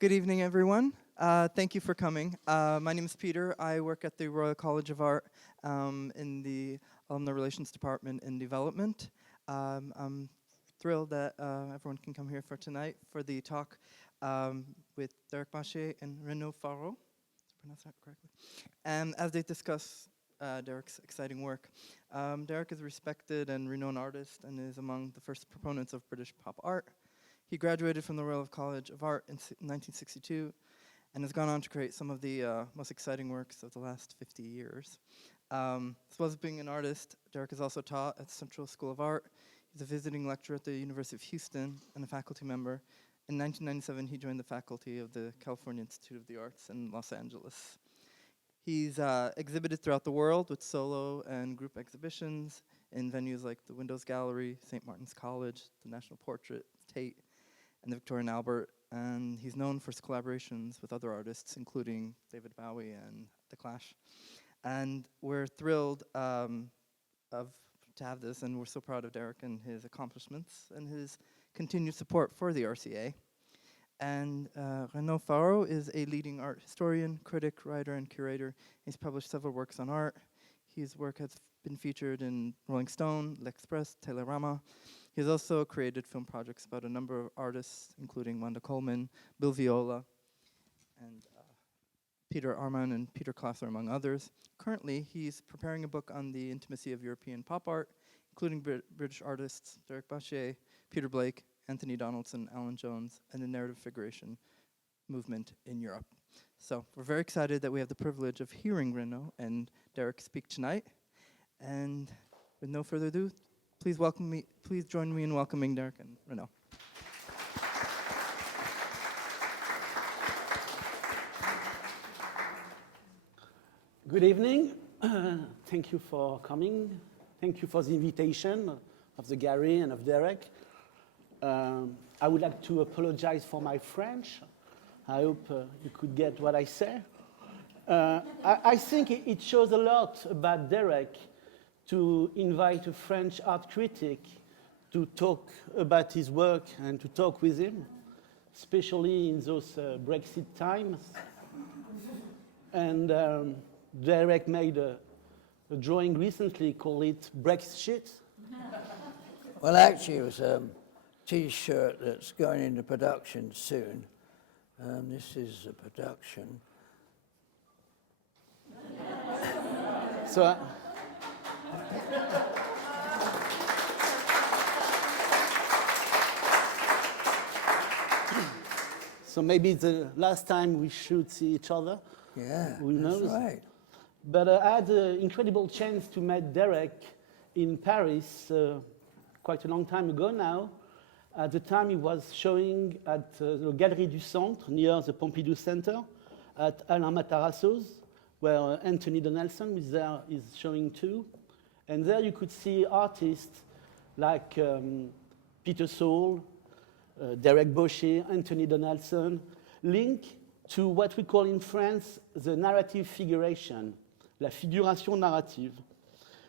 Good evening, everyone. Thank you for coming. My name is Peter. I work at the Royal College of Art in the Alumni Relations Department in Development. I'm thrilled that everyone can come here for tonight for the talk with Derek Boshier and Renaud Faroux. Did I pronounce that correctly? And as they discuss Derek's exciting work. Derek is a respected and renowned artist and is among the first proponents of British pop art. He graduated from the Royal College of Art in 1962 and has gone on to create some of the most exciting works of the last 50 years. As well as being an artist, Derek has also taught at the Central School of Art. He's a visiting lecturer at the University of Houston and a faculty member. In 1997, he joined the faculty of the California Institute of the Arts in Los Angeles. He's exhibited throughout the world with solo and group exhibitions in venues like the Windows Gallery, St. Martin's College, the National Portrait, Tate, and the Victoria and Albert, and he's known for his collaborations with other artists, including David Bowie and The Clash. And we're thrilled to have this, and we're so proud of Derek and his accomplishments and his continued support for the RCA. And Renaud Faroux is a leading art historian, critic, writer, and curator. He's published several works on art. His work has been featured in Rolling Stone, L'Express, Télérama. He has also created film projects about a number of artists, including Wanda Coleman, Bill Viola, and Peter Arman and Peter Klasser, among others. Currently, he's preparing a book on the intimacy of European pop art, including British artists Derek Boshier, Peter Blake, Anthony Donaldson, Alan Jones, and the narrative figuration movement in Europe. So we're very excited that we have the privilege of hearing Renaud and Derek speak tonight. And with no further ado, please join me in welcoming Derek and Renaud. Good evening. Thank you for coming. Thank you for the invitation of the gallery and of Derek. I would like to apologize for my French. I hope you could get what I say. I think it shows a lot about Derek to invite a French art critic to talk about his work and to talk with him, especially in those Brexit times. And Derek made a drawing recently, called it Brexit. Well, actually, it was a T-shirt that's going into production soon. This is a production. So, so maybe the last time we should see each other. Yeah, Who knows? that's right. But I had an incredible chance to meet Derek in Paris quite a long time ago now. At the time, he was showing at the Galerie du Centre, near the Pompidou Center, at Alain Matarasso's, where Anthony Donaldson is showing too. And there you could see artists like Peter Saul, Derek Boshier, Anthony Donaldson, link to what we call in France the narrative figuration, la figuration narrative,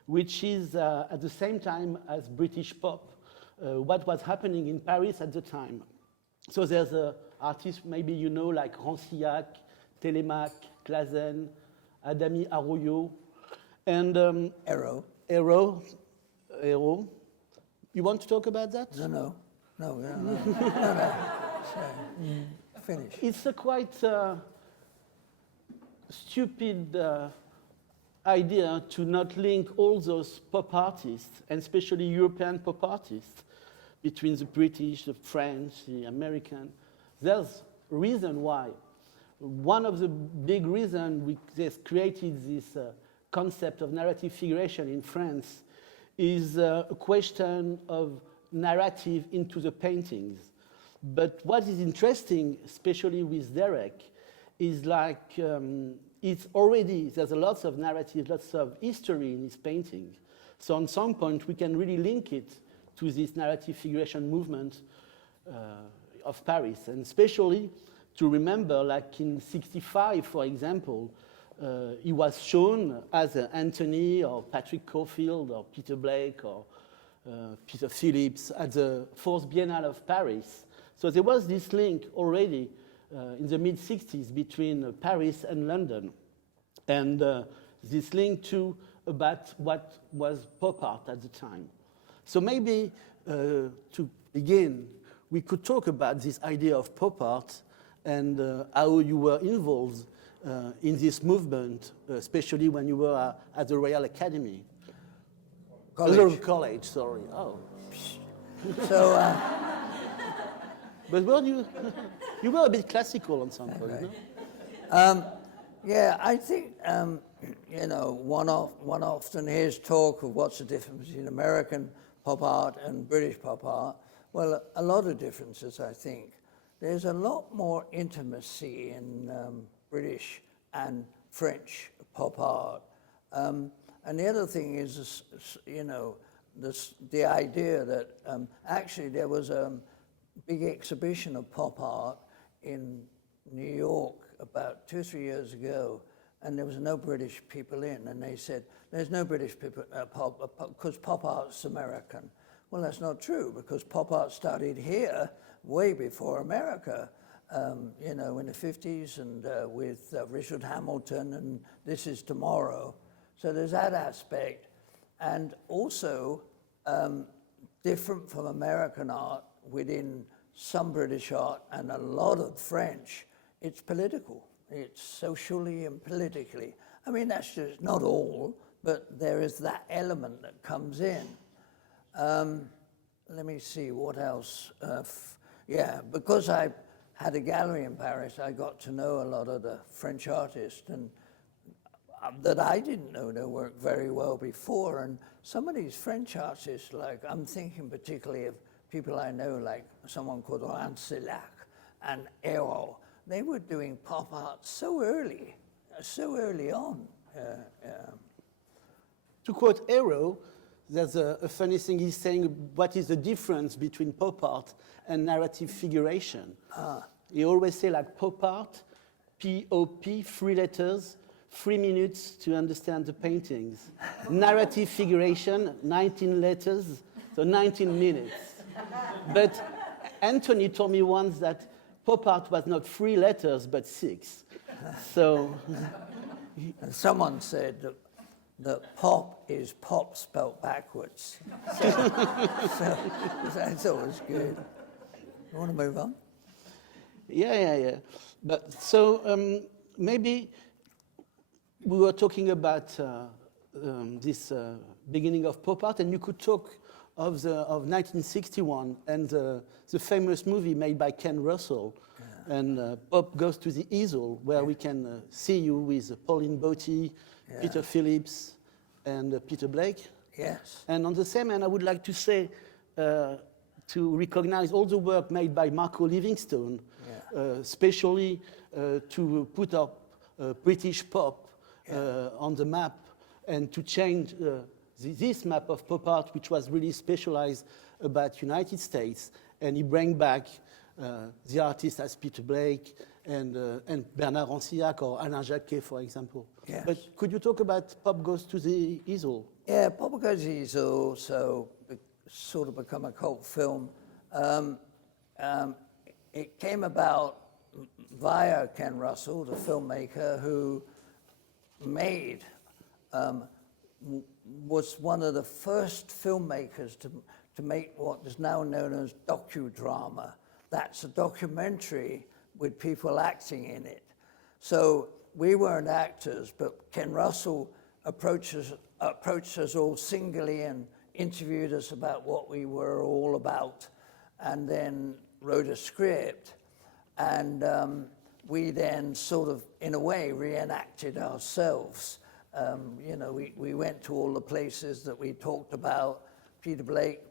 which is at the same time as British pop, what was happening in Paris at the time. So there's artists maybe you know like Rancillac, Télémaque, Clazen, Adami Arroyo, and Arrow. Hero. You want to talk about that? No. No. Sorry. Finish. It's a quite stupid idea to not link all those pop artists, and especially European pop artists, between the British, the French, the American. There's a reason why. One of the big reasons we created this concept of narrative figuration in France is a question of narrative into the paintings. But what is interesting, especially with Derek, is like there's a lot of narrative, lots of history in his painting. So at some point we can really link it to this narrative figuration movement of Paris, and especially to remember, like in '65, for example, he was shown as Anthony or Patrick Caulfield or Peter Blake or Peter Phillips at the 4th Biennale of Paris. So there was this link already in the mid-60s between Paris and London. And this link to about what was pop art at the time. So maybe to begin, we could talk about this idea of pop art and how you were involved in this movement, especially when you were at the Royal Academy. College, sorry. Oh. So, But were you, you were a bit classical on some point, no? yeah, I think, you know, one often hears talk of what's the difference between American pop art and British pop art. Well, a lot of differences, I think. There's a lot more intimacy in British and French pop art. And the other thing is, you know, the idea that actually there was a big exhibition of pop art in New York about 2 or 3 years ago, and there was no British people in, and they said, there's no British people, because pop art's American. Well, that's not true, because pop art started here way before America, you know, in the 50s, and with Richard Hamilton, and This Is Tomorrow. So there's that aspect. And also, different from American art, within some British art and a lot of French, it's political. It's socially and politically. I mean, that's just not all, but there is that element that comes in. Let me see, what else? Yeah, because I had a gallery in Paris, I got to know a lot of the French artists, and that I didn't know their work very well before. And some of these French artists, like, I'm thinking particularly of people I know, like someone called Rancellac and Hérault. They were doing pop art so early on. To quote Hérault, there's a funny thing he's saying, what is the difference between pop art and narrative figuration? He always say like pop art, P-O-P, 3 letters, 3 minutes to understand the paintings. Narrative figuration, 19 letters, so 19 minutes. But Anthony told me once that pop art was not 3 letters, but 6. So. And someone said that pop is pop spelt backwards. So that's always good. You want to move on? Yeah. But so maybe we were talking about this beginning of pop art, and you could talk of 1961 and the famous movie made by Ken Russell, and Pop Goes to the Easel, where we can see you with Pauline Bochy, Peter Phillips, and Peter Blake. Yes. And on the same hand, I would like to say, to recognize all the work made by Marco Livingstone, especially to put up British pop on the map and to change this map of pop art, which was really specialized about United States, and he bring back the artists as Peter Blake and Bernard Rancillac or Alain Jacquet, for example. Yes. But could you talk about Pop Goes to the Easel? Yeah, Pop Goes to the Easel, sort of become a cult film. It came about via Ken Russell, the filmmaker, who made, was one of the first filmmakers to make what is now known as docudrama. That's a documentary with people acting in it. So we weren't actors, but Ken Russell approached us all singly and interviewed us about what we were all about, and then wrote a script. And we then sort of, in a way, reenacted ourselves. You know, we went to all the places that we talked about. Peter Blake,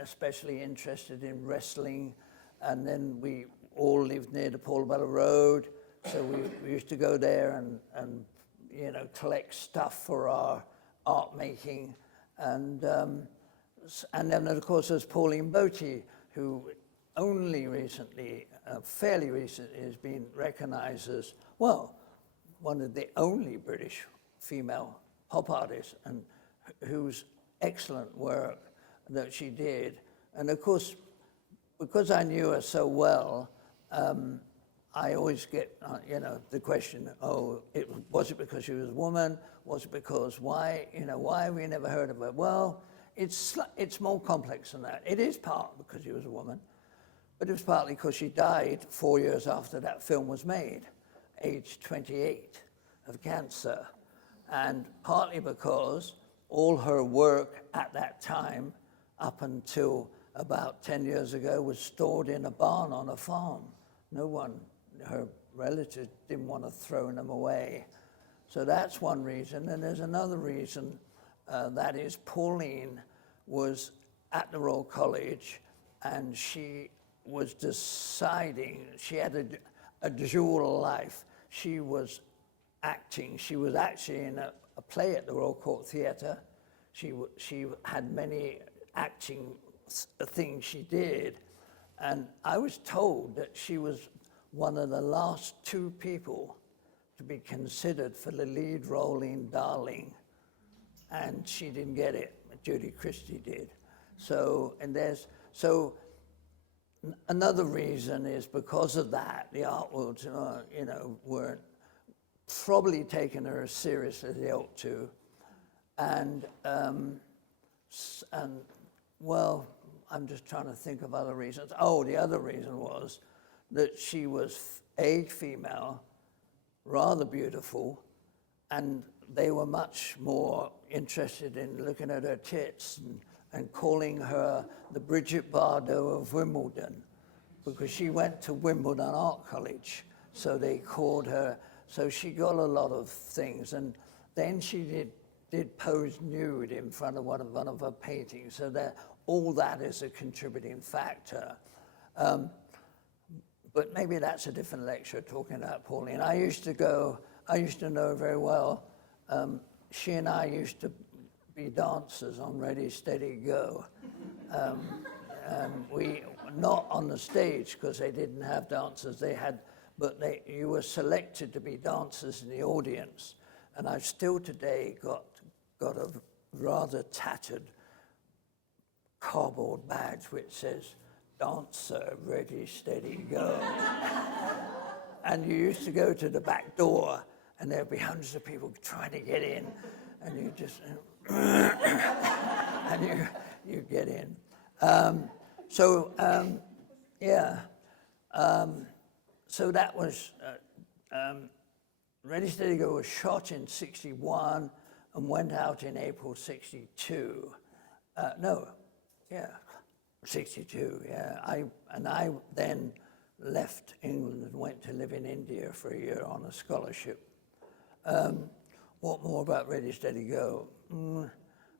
especially interested in wrestling, and then we all lived near the Paulbella Road, so we used to go there and you know, collect stuff for our art making. And then, of course, there's Pauline Bochy, who only recently, fairly recently, has been recognized as, well, one of the only British female pop artists, and whose excellent work that she did. And of course, because I knew her so well, I always get, the question, was it because she was a woman? Was it because why have we never heard of her? Well, it's more complex than that. It is part because she was a woman, but it was partly because she died 4 years after that film was made, aged 28, of cancer, and partly because all her work at that time, up until about 10 years ago, was stored in a barn on a farm. Her relatives didn't want to throw them away. So that's one reason. And there's another reason, that is Pauline was at the Royal College and she was deciding, she had a dual life. She was acting. She was actually in a play at the Royal Court Theatre. She had many acting things she did. And I was told that she was one of the last 2 people to be considered for the lead role in Darling. And she didn't get it. Judy Christie did. So another reason is because of that, the art world, weren't probably taking her as serious as they ought to. And well, I'm just trying to think of other reasons. Oh, the other reason was that she was a female, rather beautiful, and they were much more interested in looking at her tits and calling her the Bridget Bardot of Wimbledon, because she went to Wimbledon Art College, so they called her, so she got a lot of things. And then she did pose nude in front of one of her paintings, so that all that is a contributing factor. But maybe that's a different lecture, talking about Pauline. I used to know her very well. She and I used to be dancers on Ready, Steady, Go. We not on the stage because they didn't have dancers. You were selected to be dancers in the audience. And I've still today got a rather tattered cardboard badge which says, "Dancer, ready, steady, go." And you used to go to the back door and there'd be hundreds of people trying to get in, and you just, and you get in. So that was, Ready, Steady, Go was shot in 61 and went out in April 62. 62, yeah. I then left England and went to live in India for a year on a scholarship. What more about Ready, Steady, Go?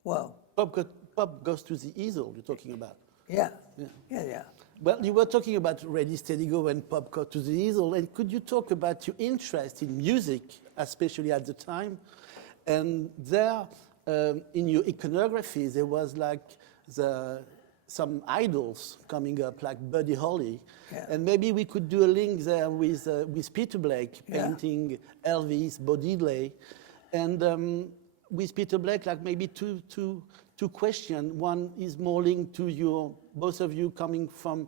Well... Pop goes to the easel you're talking about. Yeah. Well, you were talking about Ready, Steady, Go and Pop Go to the easel, and could you talk about your interest in music, especially at the time? And there, in your iconography, there was like some idols coming up, like Buddy Holly. Yeah. And maybe we could do a link there with Peter Blake painting Elvis, Bo Diddley. And with Peter Blake, like maybe two questions. One is more linked to both of you coming from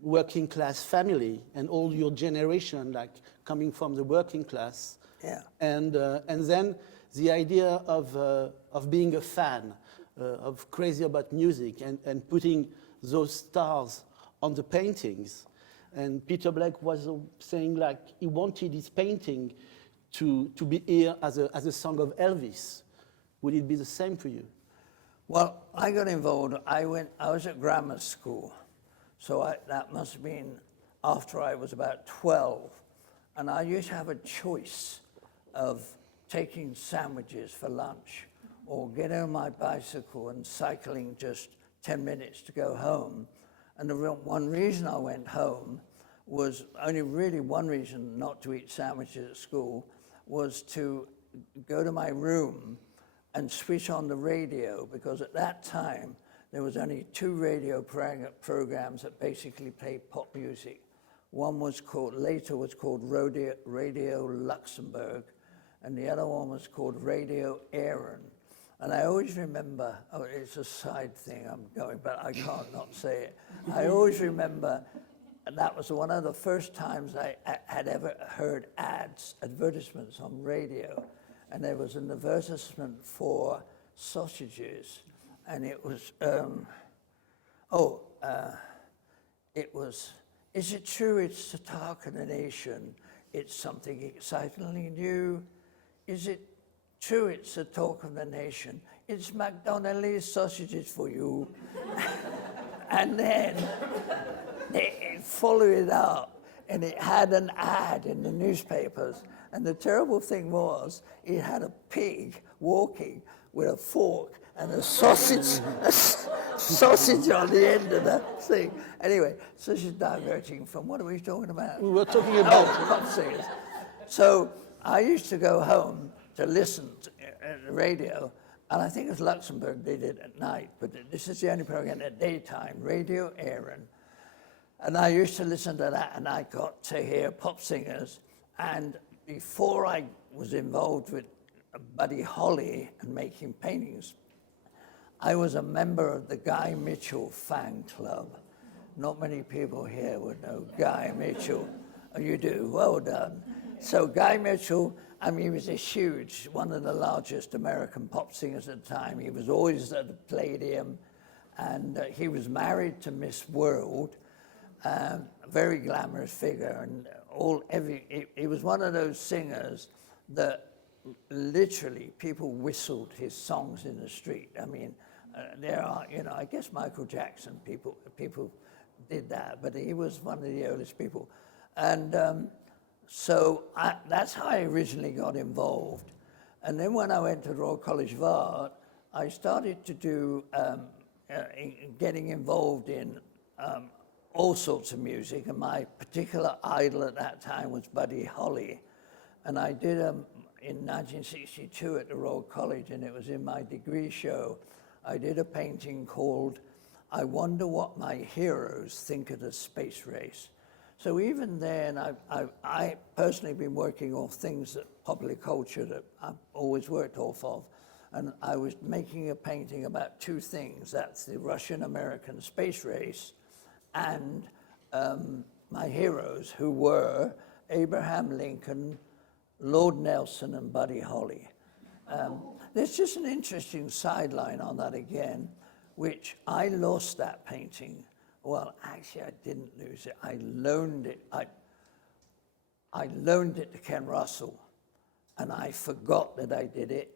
working class family and all your generation, like coming from the working class. Yeah. And then the idea of being a fan, of crazy about music and putting those stars on the paintings. And Peter Blake was saying like he wanted his painting to be here as a song of Elvis. Would it be the same for you? Well, I got involved. I was at grammar school, so that must have been after I was about 12. And I used to have a choice of taking sandwiches for lunch or getting on my bicycle and cycling just 10 minutes to go home. And the one reason I went home was only really one reason not to eat sandwiches at school, was to go to my room and switch on the radio, because at that time there was only 2 radio programs that basically played pop music. One was later was called Radio Luxembourg, and the other one was called Radio Aaron. And I always remember, it's a side thing I'm going, but I can't not say it. I always remember that was one of the first times I had ever heard advertisements on radio. And there was an advertisement for sausages. And it was, is it true it's the talk of the nation? It's something excitingly new. Is it true it's the talk of the nation? It's McDonald's sausages for you. And then they followed it up, and it had an ad in the newspapers. And the terrible thing was, it had a pig walking with a fork and a sausage on the end of that thing. Anyway, so this is diverging from what are we talking about? We were talking about pop singers. So I used to go home to listen to the radio, and I think it was Luxembourg did it at night, but this is the only program at daytime, Radio Aaron. And I used to listen to that, and I got to hear pop singers. And before I was involved with Buddy Holly and making paintings, I was a member of the Guy Mitchell fan club. Not many people here would know Guy Mitchell. Oh, you do, well done. So Guy Mitchell, I mean, he was a huge, one of the largest American pop singers at the time. He was always at the Palladium, and he was married to Miss World, a very glamorous figure, and he was one of those singers that literally people whistled his songs in the street. I mean, there are, I guess Michael Jackson, people did that, but he was one of the oldest people. And so that's how I originally got involved. And then when I went to the Royal College of Art, I started to do, getting involved in all sorts of music, and my particular idol at that time was Buddy Holly. And I did in 1962 at the Royal College, and it was in my degree show, I did a painting called I Wonder What My Heroes Think of the Space Race. So even then, I personally been working off things that popular culture that I've always worked off of. And I was making a painting about two things. That's the Russian-American space race and my heroes, who were Abraham Lincoln, Lord Nelson, and Buddy Holly. There's just an interesting sideline on that again, which I lost that painting. Well, actually, I didn't lose it. I loaned it. I loaned it to Ken Russell, and I forgot that I did it.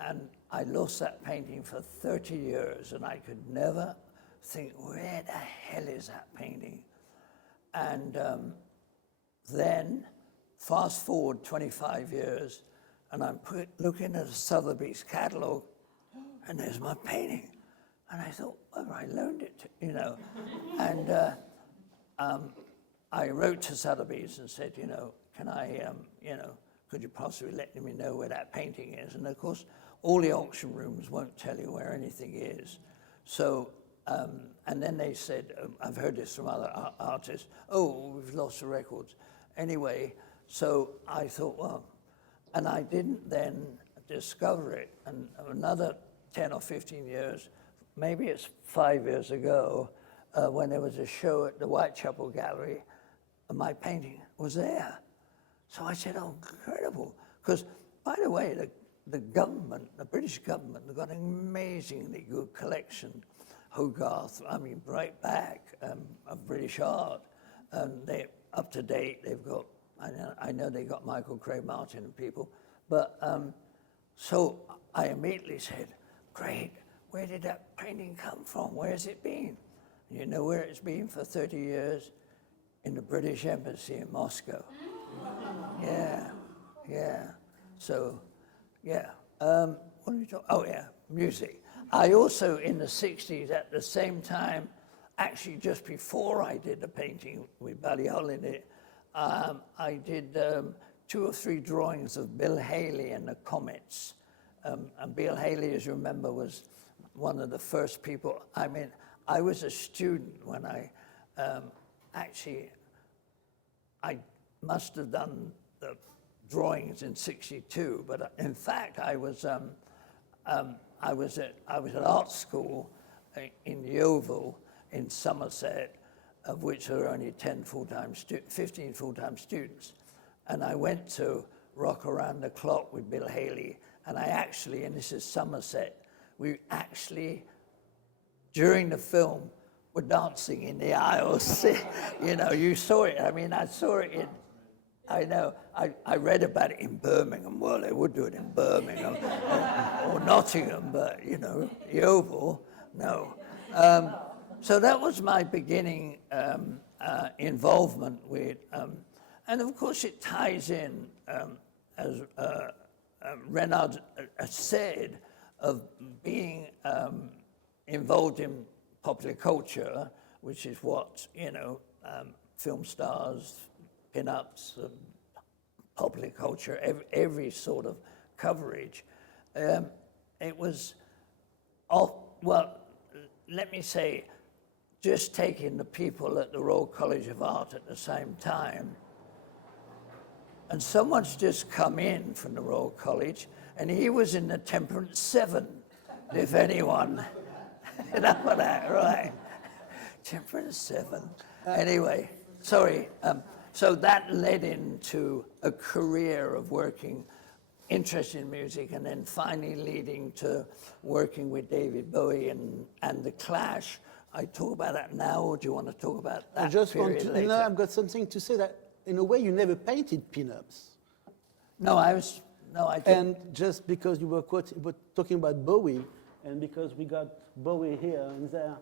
And I lost that painting for 30 years, and I could never think, where the hell is that painting? And then, fast forward 25 years, and I'm looking at a Sotheby's catalog, and there's my painting. And I thought, well, I loaned it to, And I wrote to Sotheby's and said, can I, could you possibly let me know where that painting is? And of course, all the auction rooms won't tell you where anything is. So, and then they said, I've heard this from other artists, we've lost the records. Anyway, so I thought, well, and I didn't then discover it. And another 10 or 15 years, maybe it's 5 years ago, when there was a show at the Whitechapel Gallery, my painting was there. So I said, oh, incredible. Because, by the way, the government, the British government, they've got an amazingly good collection. Hogarth, right back of British art. And they're up to date. They've got, I know they got Michael Craig Martin and people. But so I immediately said, great, where did that painting come from? Where's it been? You know where it's been for 30 years? In the British Embassy in Moscow. Yeah. So, yeah. What are we talking? Oh, yeah, music. I also, in the 60s, at the same time, actually just before I did the painting with Buddy Holly, I did 2 or 3 drawings of Bill Haley and the Comets. And Bill Haley, as you remember, was one of the first people. I was a student when I I must have done the drawings in '62, but in fact I was at art school in Yeovil in Somerset, of which there were only 15 full-time students. And I went to Rock Around the Clock with Bill Haley, and I actually, and this is Somerset, we actually, during the film, were dancing in the aisles. You know, you saw it. I mean, I saw it in, I know, I read about it in Birmingham. Well, they would do it in Birmingham or Nottingham, but, you know, the Oval, no. So that was my beginning involvement with, and of course it ties in, as Renaud said, of being involved in popular culture, which is what, you know, film stars, pin-ups, popular culture, every sort of coverage. It was, well, let me say, just taking the people at the Royal College of Art at the same time, and someone's just come in from the Royal College, and he was in the Temperance 7, if anyone, enough of that, right? Temperance 7. Anyway, sorry. So that led into a career of working, interested in music, and then finally leading to working with David Bowie and The Clash. I talk about that now, or do you want to talk about that? I just want period to, later? you know, I've got something to say that in a way you never painted pin-ups. No, I didn't. And just because you were talking about Bowie, and because we got Bowie here and there,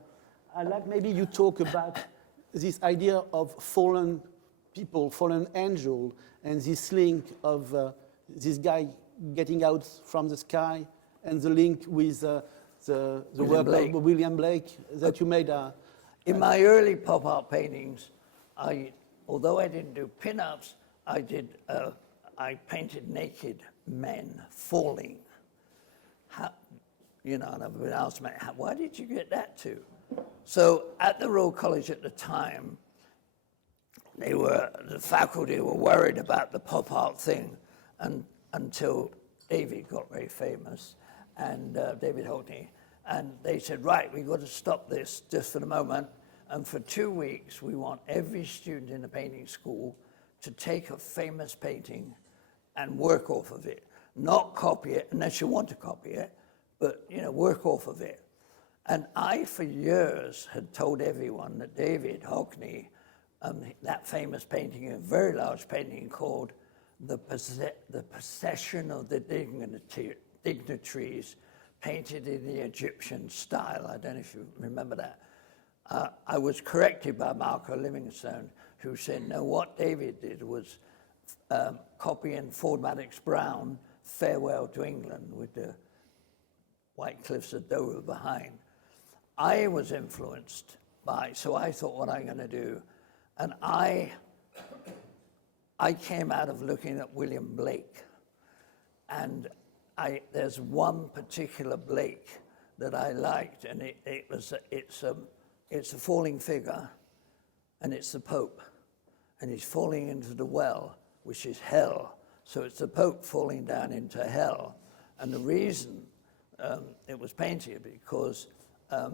I'd like maybe you talk about this idea of fallen people, fallen angel, and this link of this guy getting out from the sky, and the link with the work Blake. of William Blake that you made. In my early pop art paintings, although I didn't do pin-ups, I painted naked men falling. You know, and I've been asked, why did you get that too? So at the Royal College at the time, the faculty were worried about the pop art thing, and until David got very famous, and David Hockney, and they said, right, we've got to stop this just for the moment, and for 2 weeks, we want every student in the painting school to take a famous painting and work off of it, not copy it unless you want to copy it, but, you know, work off of it. And I, for years, had told everyone that David Hockney, that famous painting, a very large painting called The Procession of the Dignitaries, painted in the Egyptian style. I don't know if you remember that. I was corrected by Marco Livingstone, who said, no, what David did was copying Ford Madox Brown, Farewell to England, with the White Cliffs of Dover behind. I was influenced by, so I thought, what I'm going to do, and I came out of looking at William Blake, and there's one particular Blake that I liked, and it's a falling figure, and it's the Pope, and he's falling into the well, which is hell. So it's the Pope falling down into hell, and the reason it was painted because the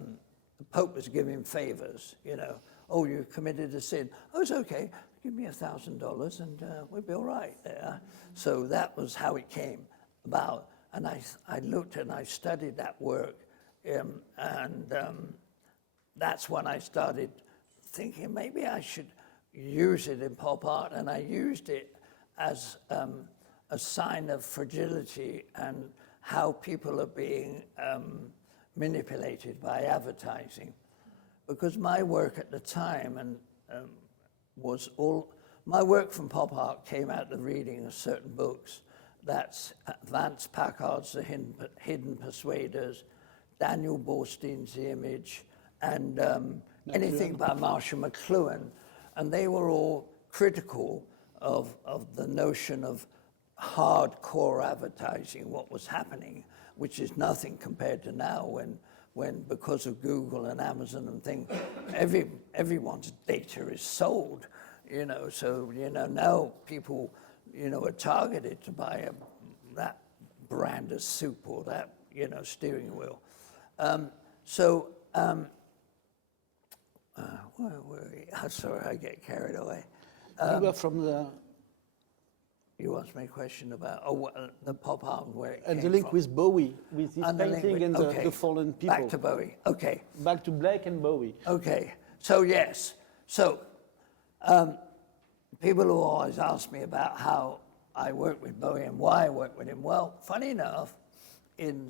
Pope was giving favors, you know. Oh, you committed a sin. Oh, it's okay. Give me $1,000 and we'll be all right there. So that was how it came about. And I looked and I studied that work. And that's when I started thinking maybe I should use it in pop art. And I used it as a sign of fragility and how people are being manipulated by advertising. Because my work at the time was all, my work from pop art came out of reading of certain books. That's Vance Packard's The Hidden Persuaders, Daniel Borstein's The Image, and anything by Marshall McLuhan. And they were all critical of the notion of hardcore advertising, what was happening, which is nothing compared to now when because of Google and Amazon and things, everyone's data is sold, you know. So, you know, now people, you know, are targeted to buy that brand of soup or that, you know, steering wheel. Where were we? I'm sorry, I get carried away. You were from the... You asked me a question about the pop art and where it And came the link from. with Bowie, with his And the link painting with- and okay. the fallen people. Back to Bowie. Okay. Back to Blake and Bowie. Okay. So yes. So people who always ask me about how I work with Bowie and why I work with him. Well, funny enough, in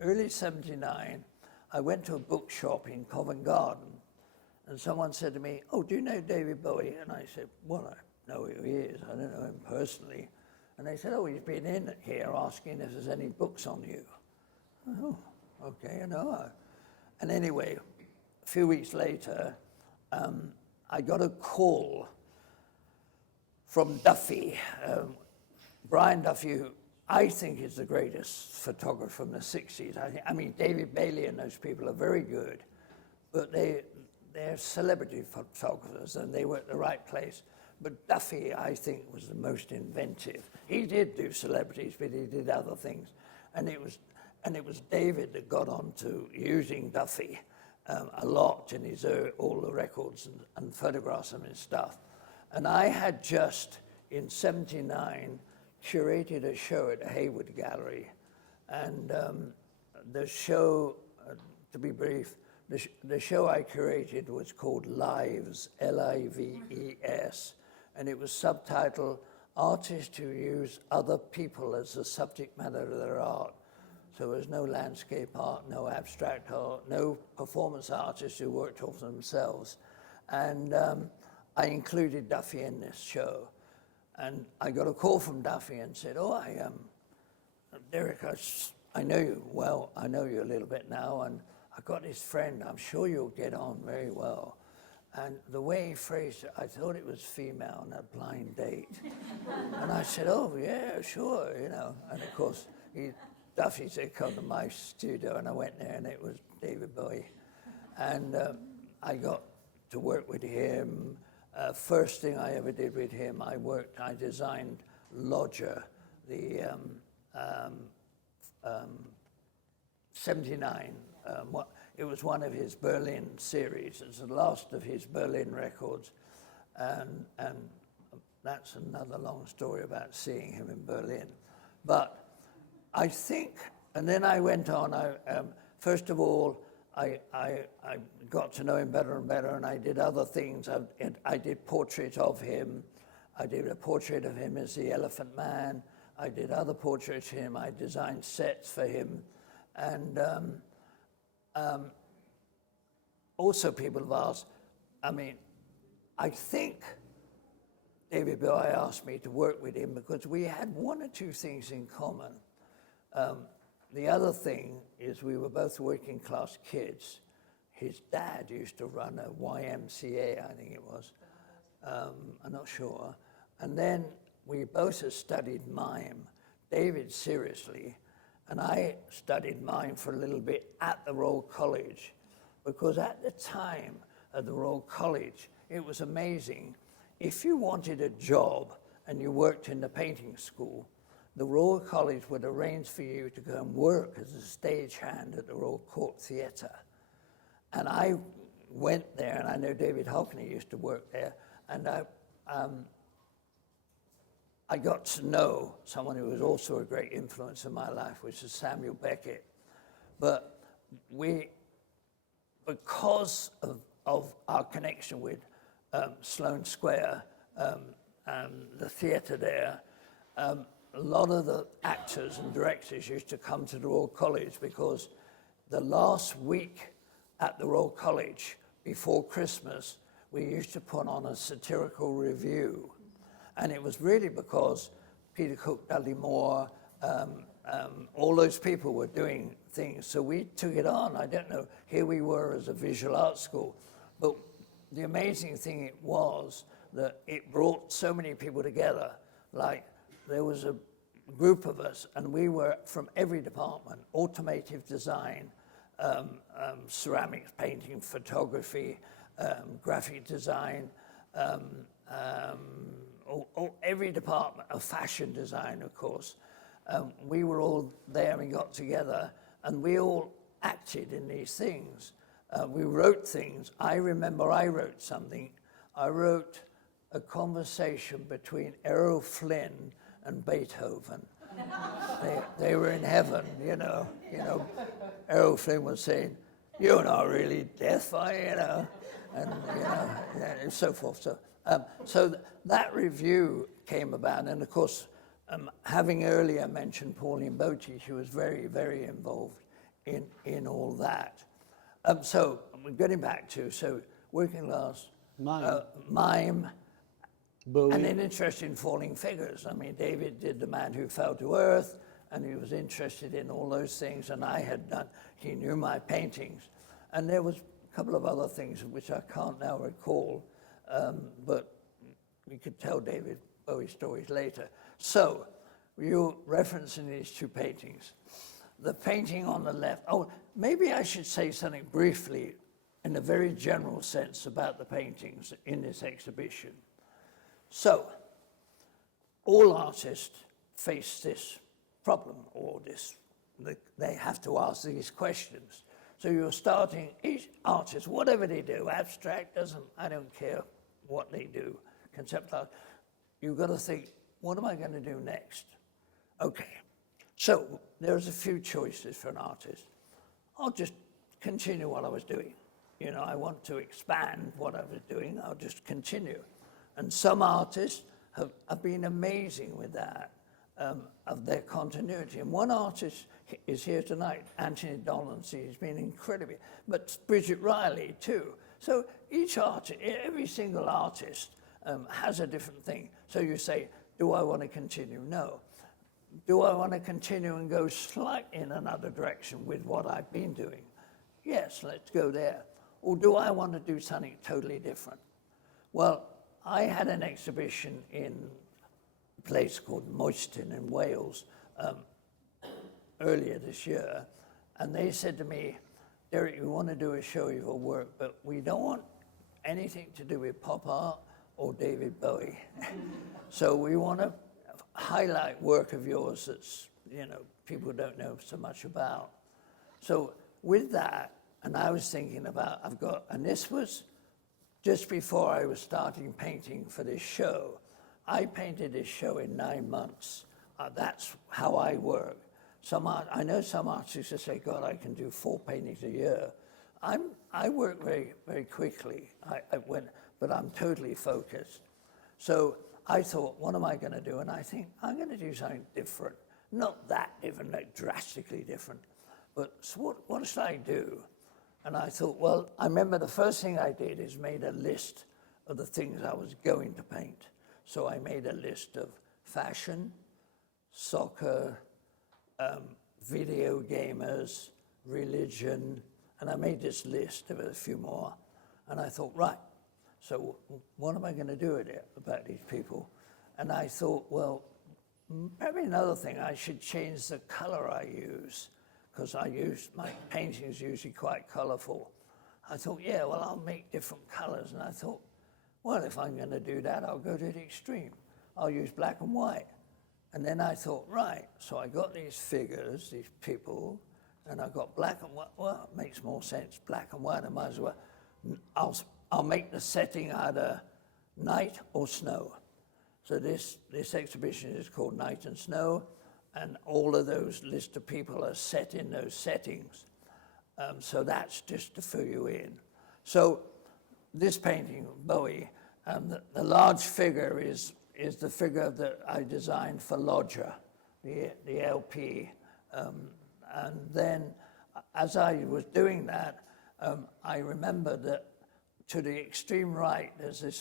early '79, I went to a bookshop in Covent Garden, and someone said to me, "Oh, do you know David Bowie?" And I said, "Well, I know who he is. I don't know him personally." And they said, "Oh, he's been in here asking if there's any books on you." Oh, okay, you know. And anyway, a few weeks later, I got a call from Duffy, Brian Duffy, who I think is the greatest photographer from the 60s. I mean, David Bailey and those people are very good, but they're celebrity photographers and they were at the right place. But Duffy, I think, was the most inventive. He did do celebrities, but he did other things. And it was David that got on to using Duffy a lot in his all the records and photographs and his stuff. And I had just, in '79, curated a show at the Hayward Gallery. And the show, to be brief, the show I curated was called Lives, Lives, and it was subtitled Artists Who Use Other People as the Subject Matter of Their Art. So there was no landscape art, no abstract art, no performance artists who worked off themselves. And I included Duffy in this show. And I got a call from Duffy and said, "Oh, Derek, I know you well. I know you a little bit now, and I got this friend. I'm sure you'll get on very well." And the way he phrased it, I thought it was female on a blind date. And I said, "Oh, yeah, sure, you know." And of course, Duffy said, "Come to my studio," and I went there, and it was David Bowie. And I got to work with him. First thing I ever did with him, I designed Lodger, the 79. It was one of his Berlin series. It's the last of his Berlin records. And that's another long story about seeing him in Berlin. But I think, and then I went on, first of all, I got to know him better and better, and I did other things. I did portraits of him. I did a portrait of him as the Elephant Man. I did other portraits of him. I designed sets for him. And also people have asked, I think David Bowie asked me to work with him because we had one or two things in common. The other thing is we were both working class kids. His dad used to run a YMCA, I think it was. I'm not sure. And then we both had studied mime. David seriously, and I studied mime for a little bit at the Royal College, because at the time at the Royal College, it was amazing. If you wanted a job and you worked in the painting school, the Royal College would arrange for you to go and work as a stagehand at the Royal Court Theatre. And I went there, and I know David Hockney used to work there, and I got to know someone who was also a great influence in my life, which is Samuel Beckett. But because of our connection with Sloane Square, the theatre there, a lot of the actors and directors used to come to the Royal College because the last week at the Royal College before Christmas, we used to put on a satirical review. And it was really because Peter Cook, Dudley Moore, all those people were doing things. So we took it on. I don't know, here we were as a visual arts school. But the amazing thing it was that it brought so many people together. Like there was a group of us, and we were from every department: automotive design, ceramics painting, photography, graphic design, every department, of fashion design, of course. We were all there and got together, and we all acted in these things. We wrote things. I remember I wrote something. I wrote a conversation between Errol Flynn and Beethoven. They were in heaven, you know. Errol Flynn was saying, "You're not really deaf, are you?" And and so forth. So that review came about, and of course, having earlier mentioned Pauline Bochy, she was very, very involved in all that. So we're getting back to working class, mime, Bowie. and an interest in falling figures. I mean, David did The Man Who Fell to Earth, and he was interested in all those things, and he knew my paintings. And there was a couple of other things which I can't now recall, but we could tell David Bowie stories later. So, you're referencing these two paintings. The painting on the left, maybe I should say something briefly in a very general sense about the paintings in this exhibition. So, all artists face this problem, or they have to ask these questions. So you're starting, each artist, whatever they do, abstract, I don't care what they do, conceptual, you've got to think, what am I going to do next? Okay, so there's a few choices for an artist. I'll just continue what I was doing. I want to expand what I was doing, I'll just continue. And some artists have been amazing with that, of their continuity. And one artist is here tonight, Anthony Dolancy, has been incredible, but Bridget Riley too. So each artist, every single artist has a different thing. So you say, do I want to continue? No. Do I want to continue and go slightly in another direction with what I've been doing? Yes, let's go there. Or do I want to do something totally different? Well, I had an exhibition in a place called Moyston in Wales earlier this year, and they said to me, "Derek, we want to do a show of your work, but we don't want anything to do with pop art or David Bowie. So we want to highlight work of yours that's, people don't know so much about." So with that, and I was thinking about, and this was just before I was starting painting for this show. I painted this show in 9 months. That's how I work. I know some artists who say, "God, I can do 4 paintings a year." I work very, very quickly, but I'm totally focused. So I thought, what am I going to do? And I think, I'm going to do something different. Not that different, like drastically different. But so what should I do? And I thought, well, I remember the first thing I did is made a list of the things I was going to paint. So I made a list of fashion, soccer, video gamers, religion, and I made this list of a few more. And I thought, right, so what am I going to do with it about these people? And I thought, well, probably another thing, I should change the color I use, because my painting's usually quite colorful. I thought, yeah, well, I'll make different colors. And I thought, well, if I'm going to do that, I'll go to the extreme. I'll use black and white. And then I thought, right, so I got these figures, these people, and I got black and white. Well, it makes more sense, black and white. I might as well. I'll make the setting either night or snow. So this exhibition is called Night&Snow, and all of those list of people are set in those settings. So that's just to fill you in. So this painting, Bowie, the large figure is the figure that I designed for Lodger, the LP. And then as I was doing that, I remember that to the extreme right, there's this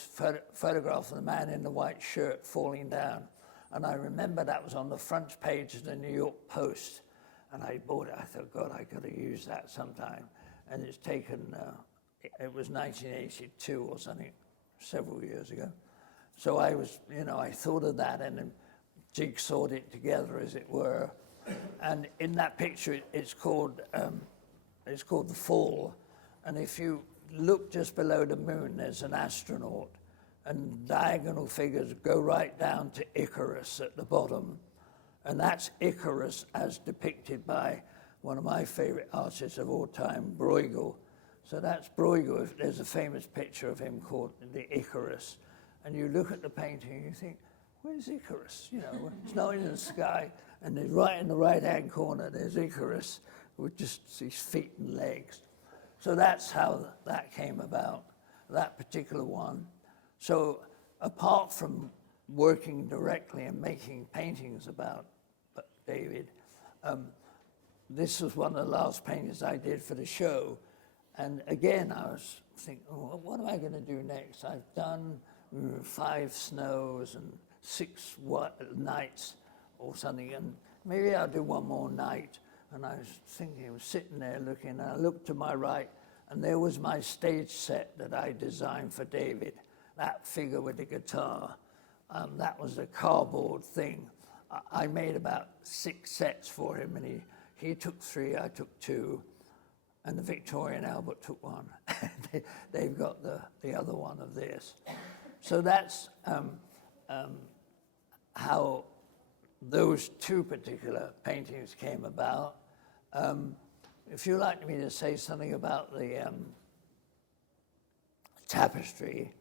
photograph of the man in the white shirt falling down. And I remember that was on the front page of the New York Post. And I bought it. I thought, God, I got to use that sometime. And it's taken, it was 1982 or something, several years ago. So I was, I thought of that and then jigsawed it together, as it were. And in that picture, it's called The Fall. And if you look just below the moon, there's an astronaut. And diagonal figures go right down to Icarus at the bottom. And that's Icarus as depicted by one of my favorite artists of all time, Bruegel. So that's Bruegel. There's a famous picture of him called the Icarus. And you look at the painting and you think, where's Icarus? You know, it's not in the sky. And there's right in the right-hand corner, there's Icarus with just his feet and legs. So that's how that came about, that particular one. So apart from working directly and making paintings about David, this was one of the last paintings I did for the show. And again, I was thinking, oh, what am I going to do next? I've done 5 snows and 6 nights or something, and maybe I'll do one more night. And I was thinking, I was sitting there looking, and I looked to my right, and there was my stage set that I designed for David, that figure with the guitar. That was a cardboard thing. I made about 6 sets for him, and he took 3, I took 2, and the Victoria and Albert took 1. They've got the other one of this. So that's how those 2 particular paintings came about. If you'd like me to say something about the tapestry,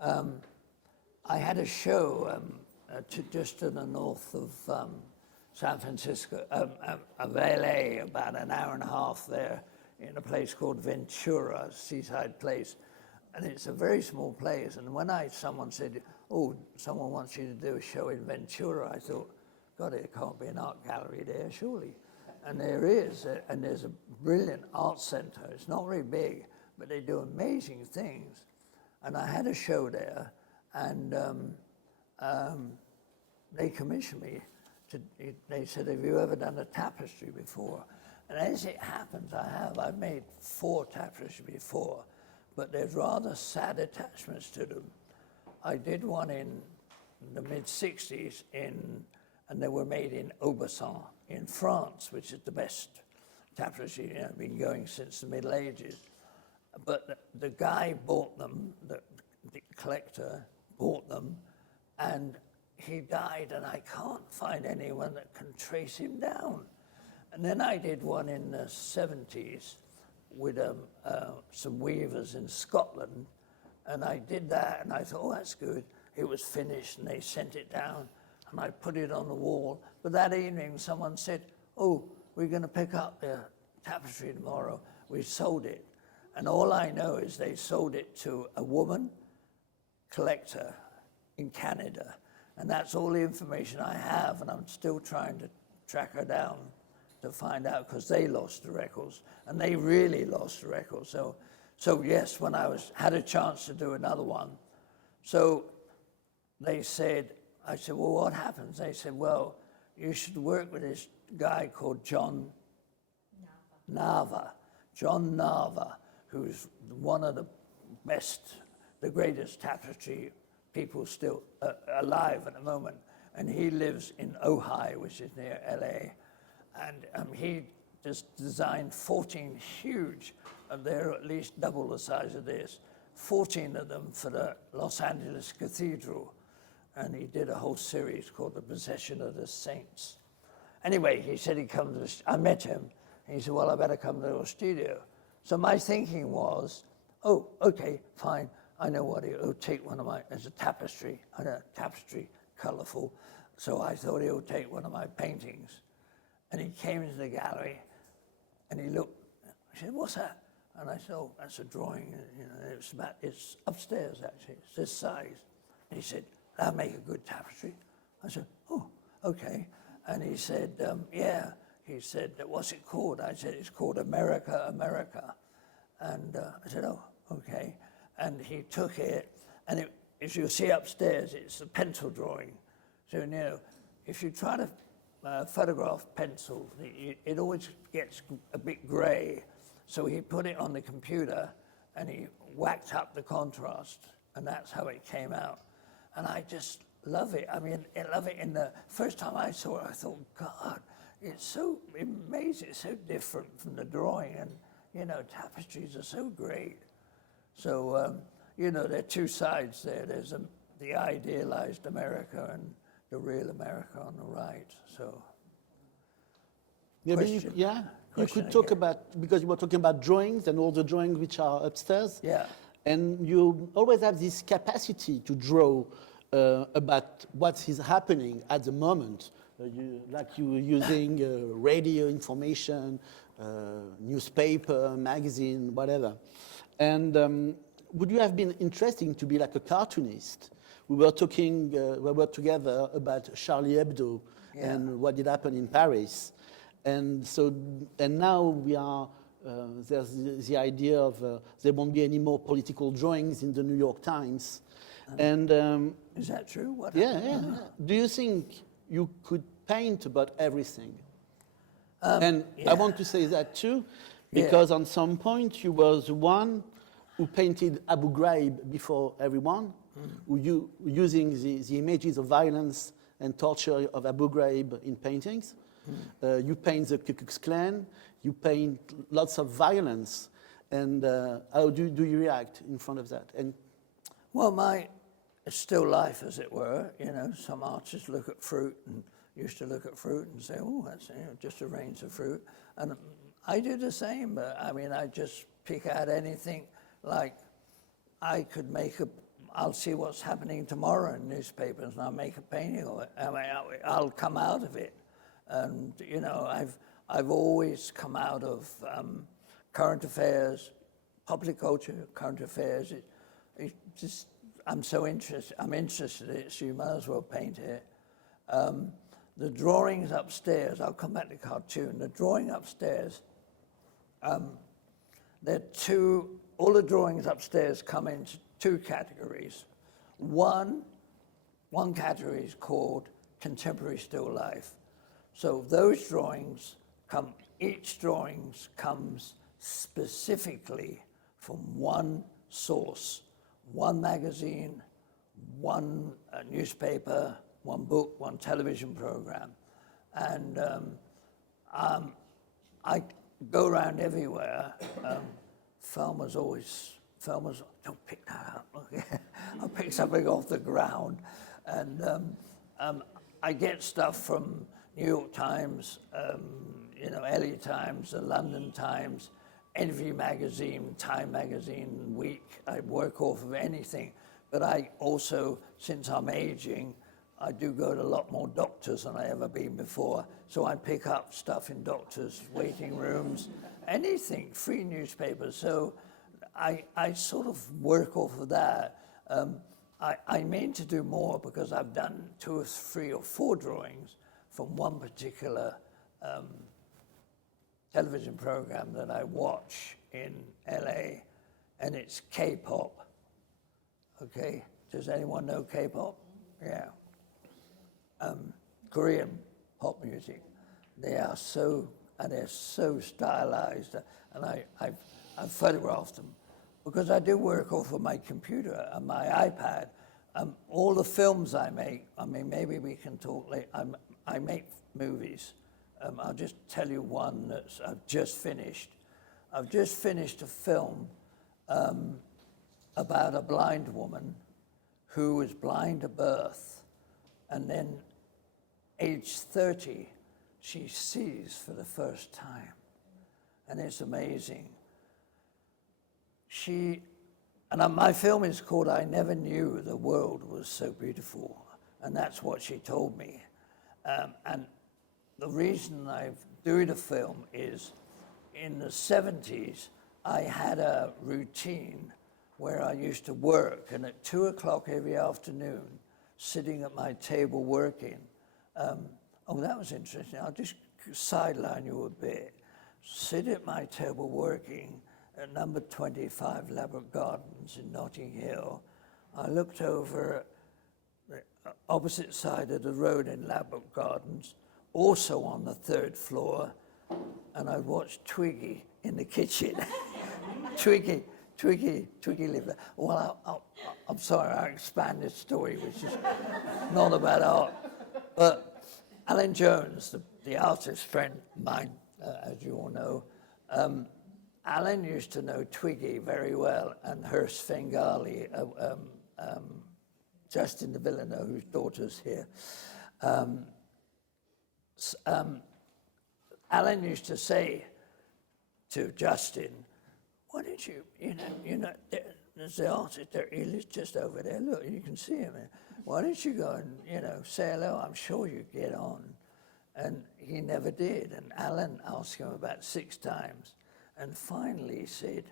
I had a show just to the north of San Francisco, of LA, about an hour and a half there, in a place called Ventura, a seaside place. And it's a very small place. And when someone said, oh, someone wants you to do a show in Ventura, I thought, God, there can't be an art gallery there, surely. And there is, and there's a brilliant art center. It's not very big, but they do amazing things. And I had a show there, and they commissioned me. They said, have you ever done a tapestry before? And as it happens, I have. I've made 4 tapestries before, but there's rather sad attachments to them. I did one in the mid-60s, and they were made in Aubusson in France, which is the best tapestry, been going since the Middle Ages. But the guy bought them, the collector bought them, and he died, and I can't find anyone that can trace him down. And then I did one in the 70s with some weavers in Scotland, and I did that, and I thought, oh, that's good. It was finished, and they sent it down, and I put it on the wall. But that evening, someone said, oh, we're going to pick up the tapestry tomorrow. We sold it. And all I know is they sold it to a woman collector in Canada. And that's all the information I have, and I'm still trying to track her down to find out, because they lost the records, and they really lost the records. So yes, when I had a chance to do another one, so they said, I said, well, what happens? They said, well, you should work with this guy called John Nava. John Nava, who's one of the best, the greatest tapestry people still alive at the moment. And he lives in Ojai, which is near LA. And he just designed 14 huge, and they're at least double the size of this, 14 of them for the Los Angeles Cathedral. And he did a whole series called The Possession of the Saints. Anyway, he said he'd come to I met him, and he said, well, I better come to the studio. So my thinking was, oh, okay, fine. I know what he'll take one of my, as a tapestry, colorful. So I thought he'll take one of my paintings. And he came into the gallery, and he looked. I said, what's that? And I said, oh, that's a drawing. It's upstairs, actually. It's this size. And he said, that'll make a good tapestry. I said, oh, okay. And he said, yeah. He said, what's it called? I said, it's called America, America. And I said, oh, okay. And he took it, and as you see upstairs, it's a pencil drawing. So, if you try to photograph pencil, it always gets a bit gray. So he put it on the computer, and he whacked up the contrast, and that's how it came out. And I just love it. I mean, I love it. The first time I saw it, I thought, God, it's so amazing. It's so different from the drawing, and tapestries are so great. So, there are 2 sides there. There's the idealized America and the real America on the right. So, Maybe you could talk about, because you were talking about drawings and all the drawings which are upstairs. Yeah. And you always have this capacity to draw about what is happening at the moment. You using radio information, newspaper, magazine, whatever. And would you have been interesting to be like a cartoonist? We were talking, we were together about Charlie Hebdo and what did happen in Paris. And so, and now we are, there's the idea of there won't be any more political drawings in the New York Times. And is that true? What yeah. Do you think you could paint about everything? And I want to say that too, because on some point you was one who painted Abu Ghraib before everyone, who using the images of violence and torture of Abu Ghraib in paintings. You paint the Ku Klux Klan, you paint lots of violence, and how do you react in front of that? And well, my still life, as it were, you know, some artists look at fruit and used to look at fruit and say, oh, that's just a range of fruit. And I do the same, but I mean, I just pick out anything. Like, I could make I'll see what's happening tomorrow in newspapers and I'll make a painting of it. I mean, I'll come out of it. And, you know, I've always come out of current affairs, public culture, current affairs. It just, I'm interested in it, so you might as well paint it. The drawings upstairs, I'll come back to cartoon. The drawing upstairs, all the drawings upstairs come into two categories. One category is called contemporary still life. So those drawings each drawing comes specifically from one source, one magazine, one newspaper, one book, one television program. And I go around everywhere. Felma's, don't pick that up. Okay? I'll pick something off the ground. And I get stuff from New York Times, you know, LA Times, the London Times, Envy Magazine, Time Magazine, Week. I work off of anything. But I also, since I'm aging, I do go to a lot more doctors than I ever been before. So I pick up stuff in doctors' waiting rooms, anything, free newspapers. So I sort of work off of that. I mean to do more because I've done 2 or 3 or 4 drawings from one particular television program that I watch in LA, and it's K-pop. Okay, does anyone know K-pop? Yeah. Korean pop music. They're so stylized, and I've photographed them because I do work off of my computer and my iPad. All the films I make, I mean, maybe we can talk later. I make movies. I'll just tell you one that I've just finished. I've just finished a film about a blind woman who was blind at birth, and then age 30, she sees for the first time. And it's amazing. My film is called I Never Knew the World Was So Beautiful. And that's what she told me. And the reason I'm doing the film is in the 70s, I had a routine where I used to work, and at 2 o'clock every afternoon, sitting at my table working. Oh, that was interesting. I'll just sideline you a bit. Sit at my table working at number 25 Ladbroke Gardens in Notting Hill. I looked over the opposite side of the road in Ladbroke Gardens, also on the 3rd floor, and I watched Twiggy in the kitchen. Twiggy lived there. Well, I'm sorry, I expand this story, which is not about art. But Alan Jones, the artist friend of mine, as you all know, Alan used to know Twiggy very well, and her Svengali, Justin de Villeneuve, whose daughter's here. Alan used to say to Justin, why don't there's the artist there, he lives just over there, look, you can see him. Why don't you go and, say hello, I'm sure you get on. And he never did, and Alan asked him about 6 times, and finally he said,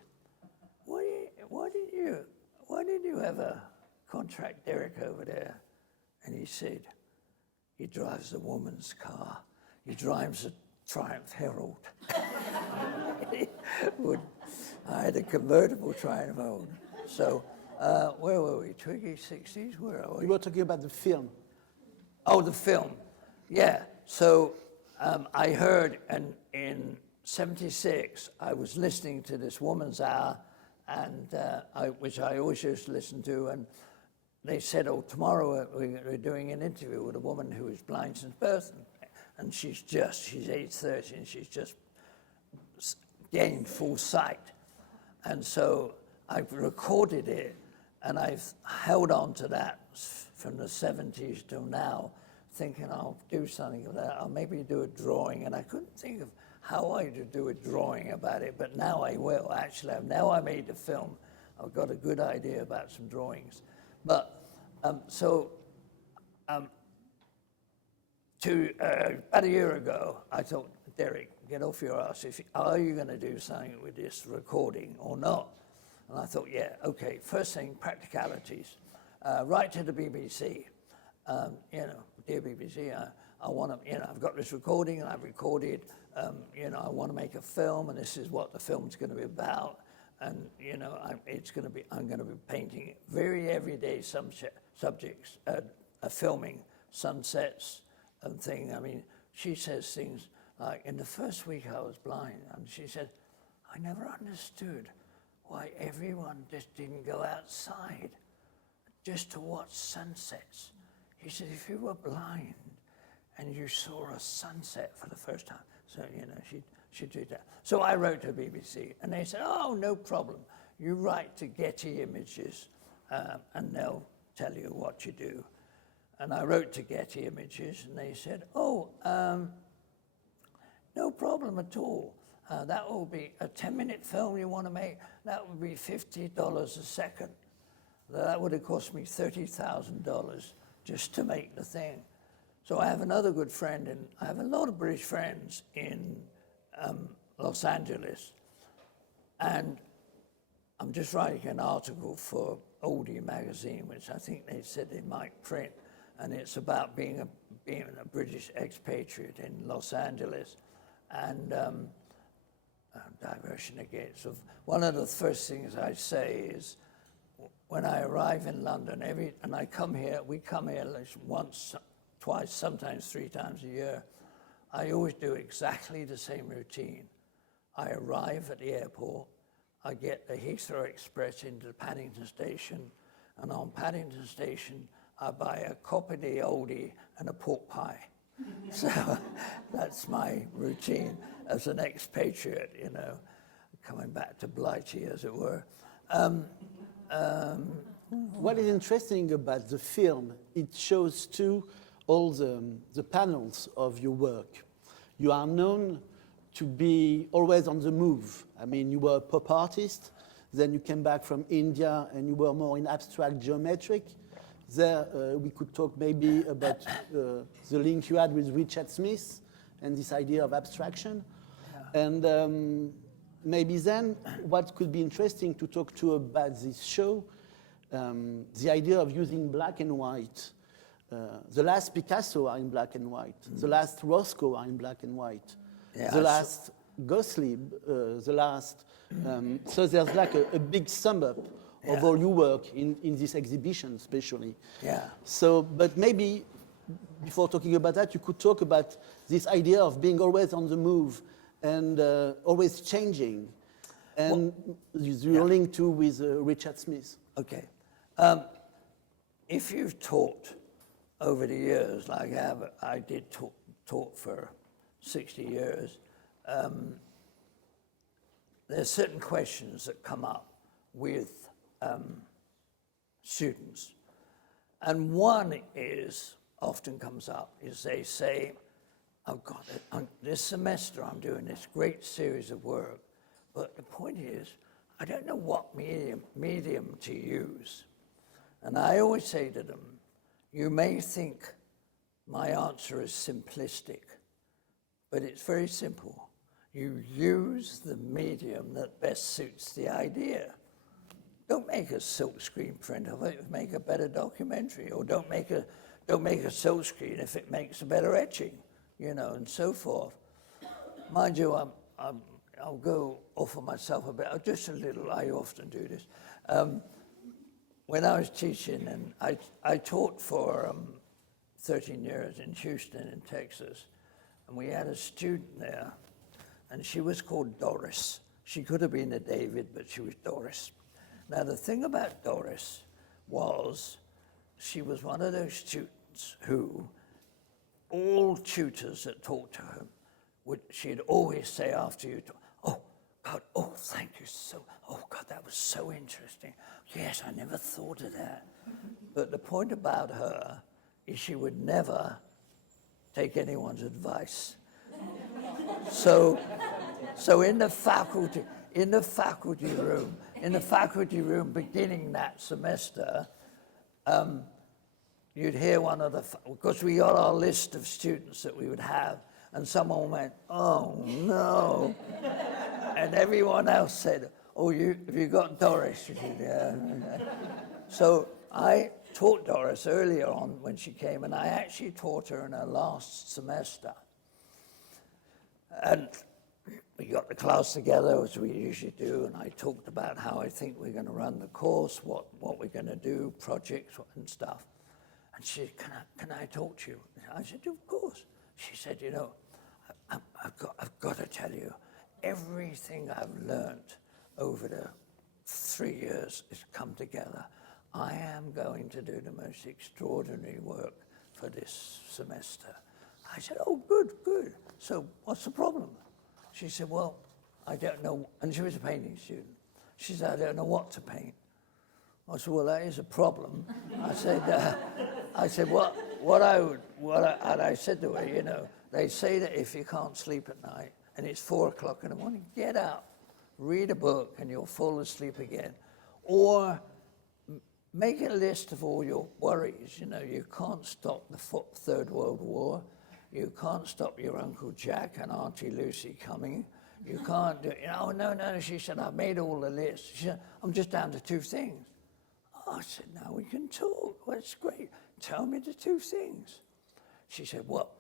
why did you ever contract Derek over there? And he said, he drives a woman's car. He drives a Triumph Herald. I had a convertible Triumph Herald. So, where were we? Twiggy 60s? Where are we? You were talking about the film. Oh, the film. Yeah. So, I heard, and in 76, I was listening to this Woman's Hour, and which I always used to listen to, and they said, oh, tomorrow we're doing an interview with a woman who is blind since birth, and she's age 30, and she's just gained full sight. And so I've recorded it, and I've held on to that from the 70s till now, thinking I'll do something with that. I'll maybe do a drawing, and I couldn't think of how I would do a drawing about it, but now I will. Actually, now I made the film, I've got a good idea about some drawings. But about a year ago, I thought, Derek, get off your ass. Are you going to do something with this recording or not? And I thought, yeah, okay. First thing, practicalities. Write to the BBC. Dear BBC, I want to, I've got this recording and I've recorded, I want to make a film, and this is what the film's going to be about. And, I'm going to be painting very everyday subjects, filming sunsets and things. I mean, she says things like, in the first week I was blind, and she said, I never understood why everyone just didn't go outside just to watch sunsets. He said, if you were blind and you saw a sunset for the first time, so, she'd do that. So I wrote to the BBC, and they said, oh, no problem. You write to Getty Images, and they'll tell you what you do. And I wrote to Getty Images, and they said, oh, no problem at all. That will be a 10-minute film you want to make. That would be $50 a second. That would have cost me $30,000 just to make the thing. So I have another good friend, and I have a lot of British friends in Los Angeles. And I'm just writing an article for Oldie magazine, which I think they said they might print. And it's about being a British expatriate in Los Angeles. And diversion again. So one of the first things I say is, when I arrive in London, and we come here once, twice, sometimes 3 times a year, I always do exactly the same routine. I arrive at the airport, I get the Heathrow Express into Paddington Station, and on Paddington Station, I buy a copy of the oldie and a pork pie. So that's my routine as an expatriate, coming back to Blighty, as it were. What is interesting about the film, it shows too all the panels of your work. You are known to be always on the move. I mean, you were a pop artist, then you came back from India and you were more in abstract geometric. There we could talk maybe about the link you had with Richard Smith and this idea of abstraction. Yeah. And maybe then what could be interesting to talk to about this show, the idea of using black and white. The last Picasso are in black and white. The last Roscoe are in black and white. Yeah, the last Gottlieb, the last... so there's like a big sum up of all your work in this exhibition, especially. Yeah. So, but maybe before talking about that, you could talk about this idea of being always on the move and always changing, and your link too with Richard Smith. Okay. If you've taught over the years, like I did taught for 60 years, there's certain questions that come up with students. And one often comes up, is they say, I've got it. This semester I'm doing this great series of work But the point is, I don't know what medium to use. And I always say to them, you may think my answer is simplistic, but it's very simple. You use the medium that best suits the idea. Don't make a silkscreen print of it, make a better documentary, or don't make a silkscreen if it makes a better etching, and so forth. Mind you, I'll go off on myself a bit, just a little. I often do this. When I was teaching, and I taught for 13 years in Houston, in Texas, and we had a student there, and she was called Doris. She could have been a David, but she was Doris. Now, the thing about Doris was she was one of those students who all tutors that taught to her, she'd always say after you talk, oh, God, oh, thank you so, oh, God, that was so interesting. Yes, I never thought of that. But the point about her is she would never take anyone's advice. So in the faculty room beginning that semester, you'd hear one of the, because we got our list of students that we would have, and someone went, oh no. And everyone else said, oh, have you got Doris? She said, yeah. So I taught Doris earlier on when she came, and I actually taught her in her last semester. And we got the class together, as we usually do, and I talked about how I think we're going to run the course, what we're going to do, projects and stuff. And she said, can I talk to you? I said, of course. She said, I've got to tell you, everything I've learned over the 3 years has come together. I am going to do the most extraordinary work for this semester. I said, oh, good. So what's the problem? She said, well, I don't know. And she was a painting student. She said, I don't know what to paint. I said, well, that is a problem. I said, I said to her, they say that if you can't sleep at night and it's 4 o'clock in the morning, get up, read a book, and you'll fall asleep again. Or make a list of all your worries. You can't stop the Third World War. You can't stop your Uncle Jack and Auntie Lucy coming. You can't do, no, she said, I've made all the lists. She said, I'm just down to 2 things. Oh, I said, now we can talk. Well, that's great. Tell me the 2 things. She said, well,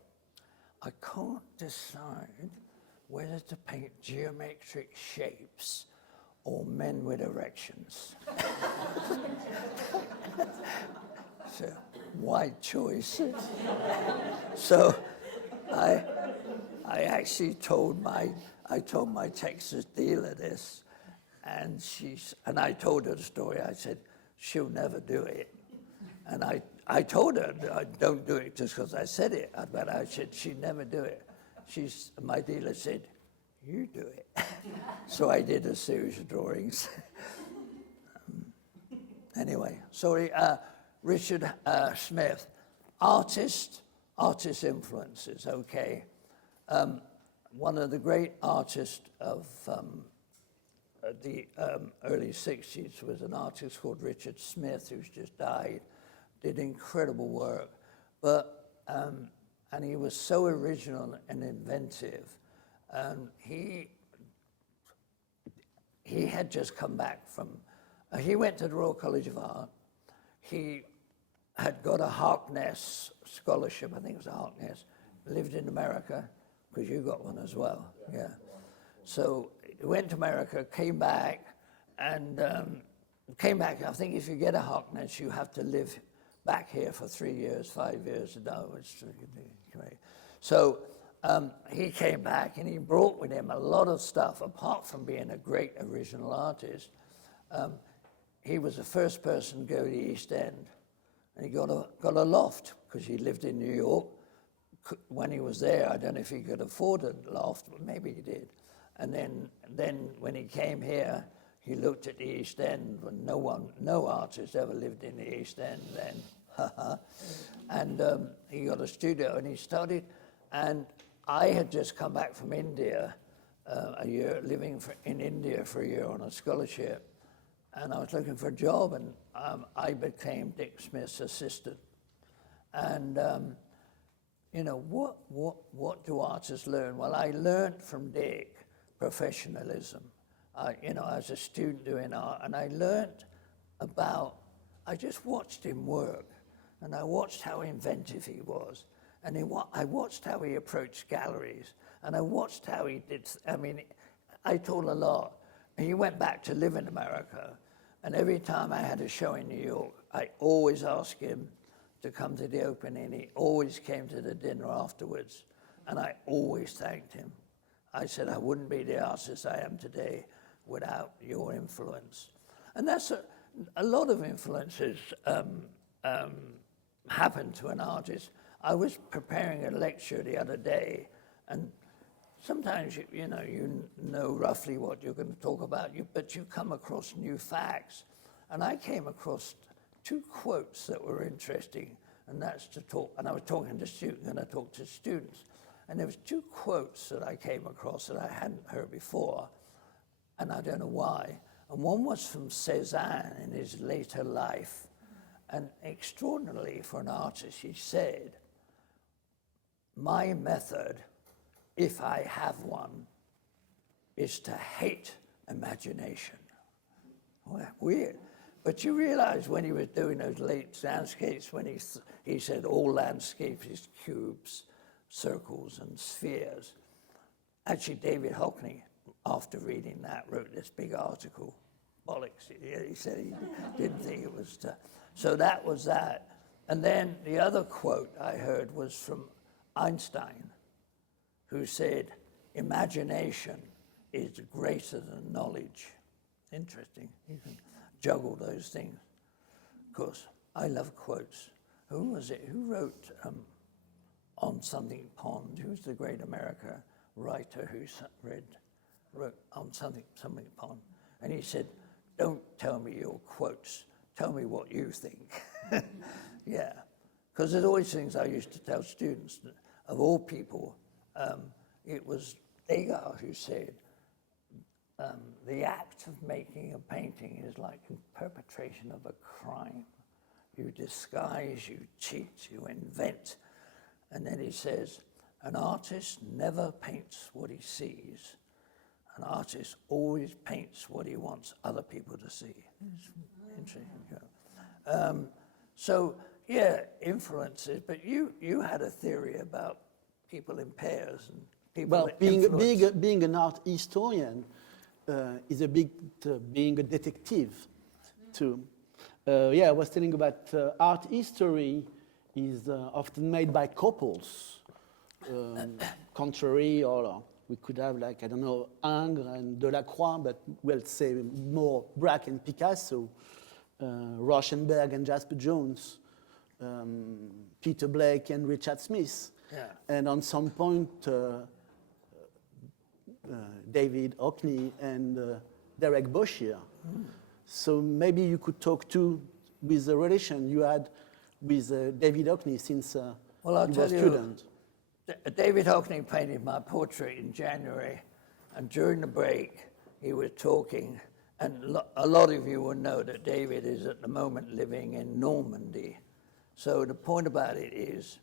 I can't decide whether to paint geometric shapes or men with erections. So, wide choice. So I actually told my Texas dealer this, and I told her the story. I said, she'll never do it. And I told her, don't do it just because I said it, but I said she'd never do it. My dealer said, you do it. So I did a series of drawings. Anyway, sorry, Richard Smith, artist influences, okay. One of the great artists of the early 60s was an artist called Richard Smith, who's just died, did incredible work, but and he was so original and inventive. He had just come back from, he went to the Royal College of Art. He had got a Harkness scholarship, I think it was a Harkness, lived in America, because you got one as well, yeah. So he went to America, came back, and I think if you get a Harkness, you have to live back here for 3 years, 5 years, no, it's great. So he came back and he brought with him a lot of stuff, apart from being a great original artist. He was the first person to go to the East End, and he got a loft, because he lived in New York. When he was there, I don't know if he could afford a loft, but maybe he did. And then when he came here, he looked at the East End, when no artist ever lived in the East End then. And he got a studio and he studied. And I had just come back from India, a year living in India for a year on a scholarship, and I was looking for a job, and I became Dick Smith's assistant. And you know, what do artists learn? Well, I learned from Dick professionalism. You know, as a student doing art, and I learned about. I just watched him work, and I watched how inventive he was, and I watched how he approached galleries, and I watched how he did. I mean, I taught a lot. And he went back to live in America, and every time I had a show in New York, I always asked him to come to the opening. He always came to the dinner afterwards, and I always thanked him. I said, I wouldn't be the artist I am today without your influence. And that's a lot of influences happen to an artist. I was preparing a lecture the other day, and sometimes you know roughly what you're going to talk about, but you come across new facts. And I came across 2 quotes that were interesting, and that's to talk. And I was talking to students, and I talked to students, and there was 2 quotes that I came across that I hadn't heard before, and I don't know why. And one was from Cézanne in his later life, and extraordinarily for an artist, he said, "My method, if I have one, is to hate imagination." Well, weird. But you realize when he was doing those late landscapes, when he said all landscapes is cubes, circles, and spheres. Actually, David Hockney, after reading that, wrote this big article. Bollocks. He said he didn't think it was. So that was that. And then the other quote I heard was from Einstein, who said, "Imagination is greater than knowledge." Interesting. You can juggle those things. Of course, I love quotes. Who was it? Who wrote On Something Pond? Who's the great American writer who wrote On Something Pond? And he said, "Don't tell me your quotes. Tell me what you think." Yeah. Because there's always things I used to tell students. Of all people, it was Degas who said, the act of making a painting is like the perpetration of a crime. You disguise, you cheat, you invent. And then he says, an artist never paints what he sees. An artist always paints what he wants other people to see. It's interesting. So, yeah, influences. But you had a theory about people in pairs and people. Well, being an art historian is a big being a detective too. Yeah, I was telling about art history is often made by couples, contrary, or we could have, like, I don't know, Ingres and Delacroix, but we'll say more Braque and Picasso, Rauschenberg and Jasper Jones, Peter Blake and Richard Smith. Yeah. And on some point, David Hockney and Derek Boshier. So maybe you could talk too with the relation you had with David Hockney since you were a student. David Hockney painted my portrait in January, and during the break he was talking, and a lot of you will know that David is at the moment living in Normandy. So the point about it is,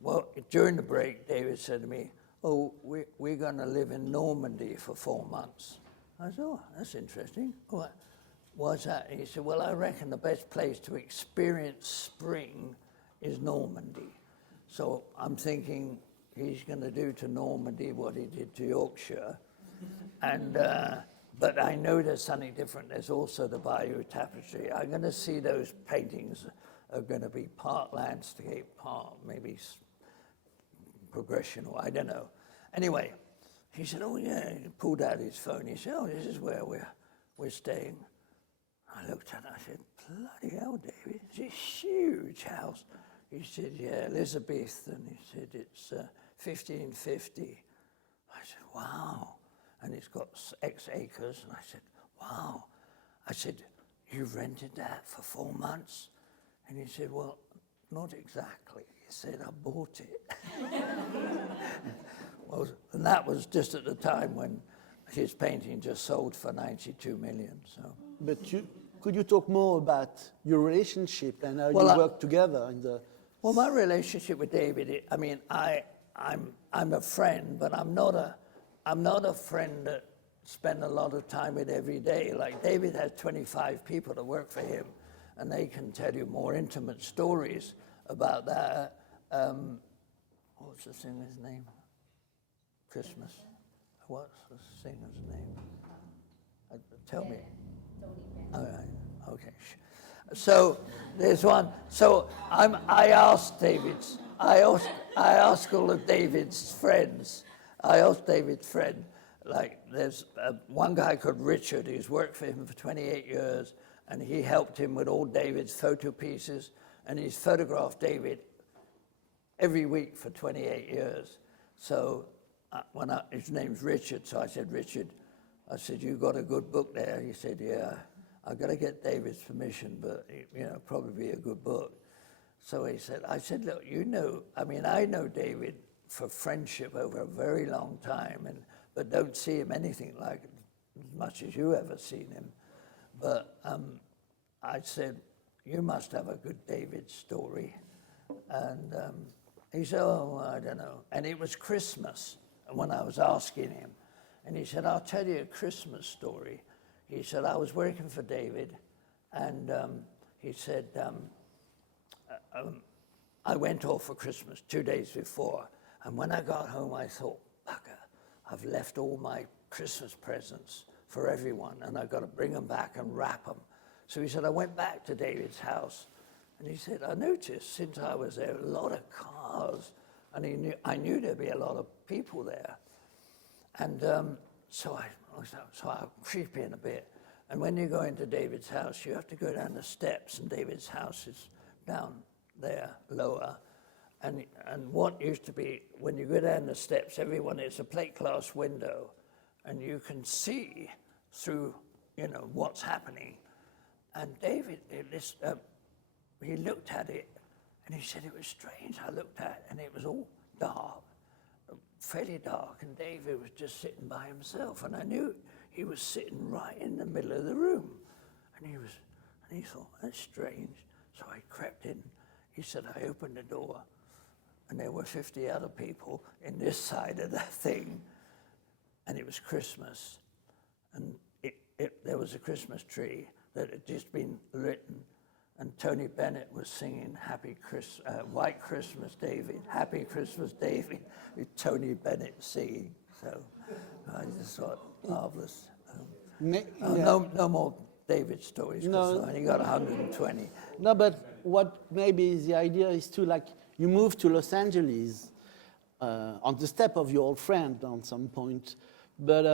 well, during the break David said to me, "Oh, we're going to live in Normandy for 4 months." I said, "Oh, that's interesting. What's that?" And he said, "Well, I reckon the best place to experience spring is Normandy." So I'm thinking he's going to do to Normandy what he did to Yorkshire. And but I know there's something different. There's also the Bayeux Tapestry. I'm going to see those paintings are going to be part landscape, part maybe progression, or I don't know. Anyway, he said, "Oh yeah," he pulled out his phone. He said, "Oh, this is where we're staying." I looked at it, I said, "Bloody hell, David, it's a huge house." He said, "Yeah, Elizabethan." He said, "It's 1550. I said, "Wow." And it's got X acres. And I said, "Wow." I said, "You rented that for 4 months?" And he said, "Well, not exactly." He said, "I bought it." Well, and that was just at the time when his painting just sold for 92 million. So. But could you talk more about your relationship and how Well, you work together in the? Well, my relationship with David, I mean, I'm a friend, but I'm not a friend that spend a lot of time with every day. Like David has 25 people that work for him, and they can tell you more intimate stories about that. What's the singer's name? Christmas. What's the singer's name? Tell me. All right. Okay. So there's one. So I asked David's. I asked all of David's friends. I asked David's friend. Like there's one guy called Richard who's worked for him for 28 years, and he helped him with all David's photo pieces, and he's photographed David every week for 28 years. So his name's Richard, so I said, Richard, I said, you got a good book there? He said, yeah. I've got to get David's permission, but, probably be a good book. So I said, look, I know David for friendship over a very long time, but don't see him anything like as much as you ever seen him. But I said, you must have a good David story. And he said, oh, I don't know. And it was Christmas when I was asking him. And he said, I'll tell you a Christmas story. He said, I was working for David, and he said, I went off for Christmas 2 days before, and when I got home, I thought, bugger, I've left all my Christmas presents for everyone, and I've got to bring them back and wrap them. So he said, I went back to David's house, and he said, I noticed since I was there, a lot of cars, and I knew there'd be a lot of people there. And so I'll creep in a bit. And when you go into David's house, you have to go down the steps, and David's house is down there, lower. And what used to be, when you go down the steps, it's a plate glass window, and you can see through, what's happening. And David, he looked at it, and he said it was strange. I looked at it, and it was all dark. Fairly dark, and David was just sitting by himself, and I knew he was sitting right in the middle of the room, and he thought, that's strange. So I crept in. He said, I opened the door, and there were 50 other people in this side of the thing, and it was Christmas, and there was a Christmas tree that had just been lit, and Tony Bennett was singing White Christmas, David, Happy Christmas, David, with Tony Bennett singing. So I just thought, marvelous. No more David stories, because I only got 120. No, but what maybe the idea is to, you moved to Los Angeles on the step of your old friend on some point, but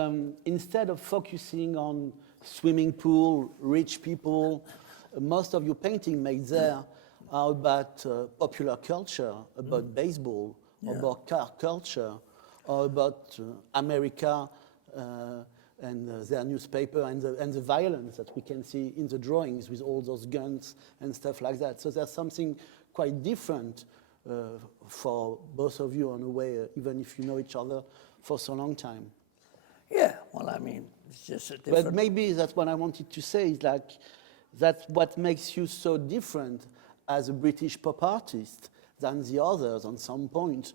instead of focusing on swimming pool, rich people, most of your painting made there are about popular culture, about baseball, about car culture, or about America and their newspaper and the violence that we can see in the drawings with all those guns and stuff like that. So there's something quite different for both of you in a way, even if you know each other for so long time. Yeah, well, it's just a different... But maybe that's what I wanted to say, is that's what makes you so different as a British pop artist than the others on some point,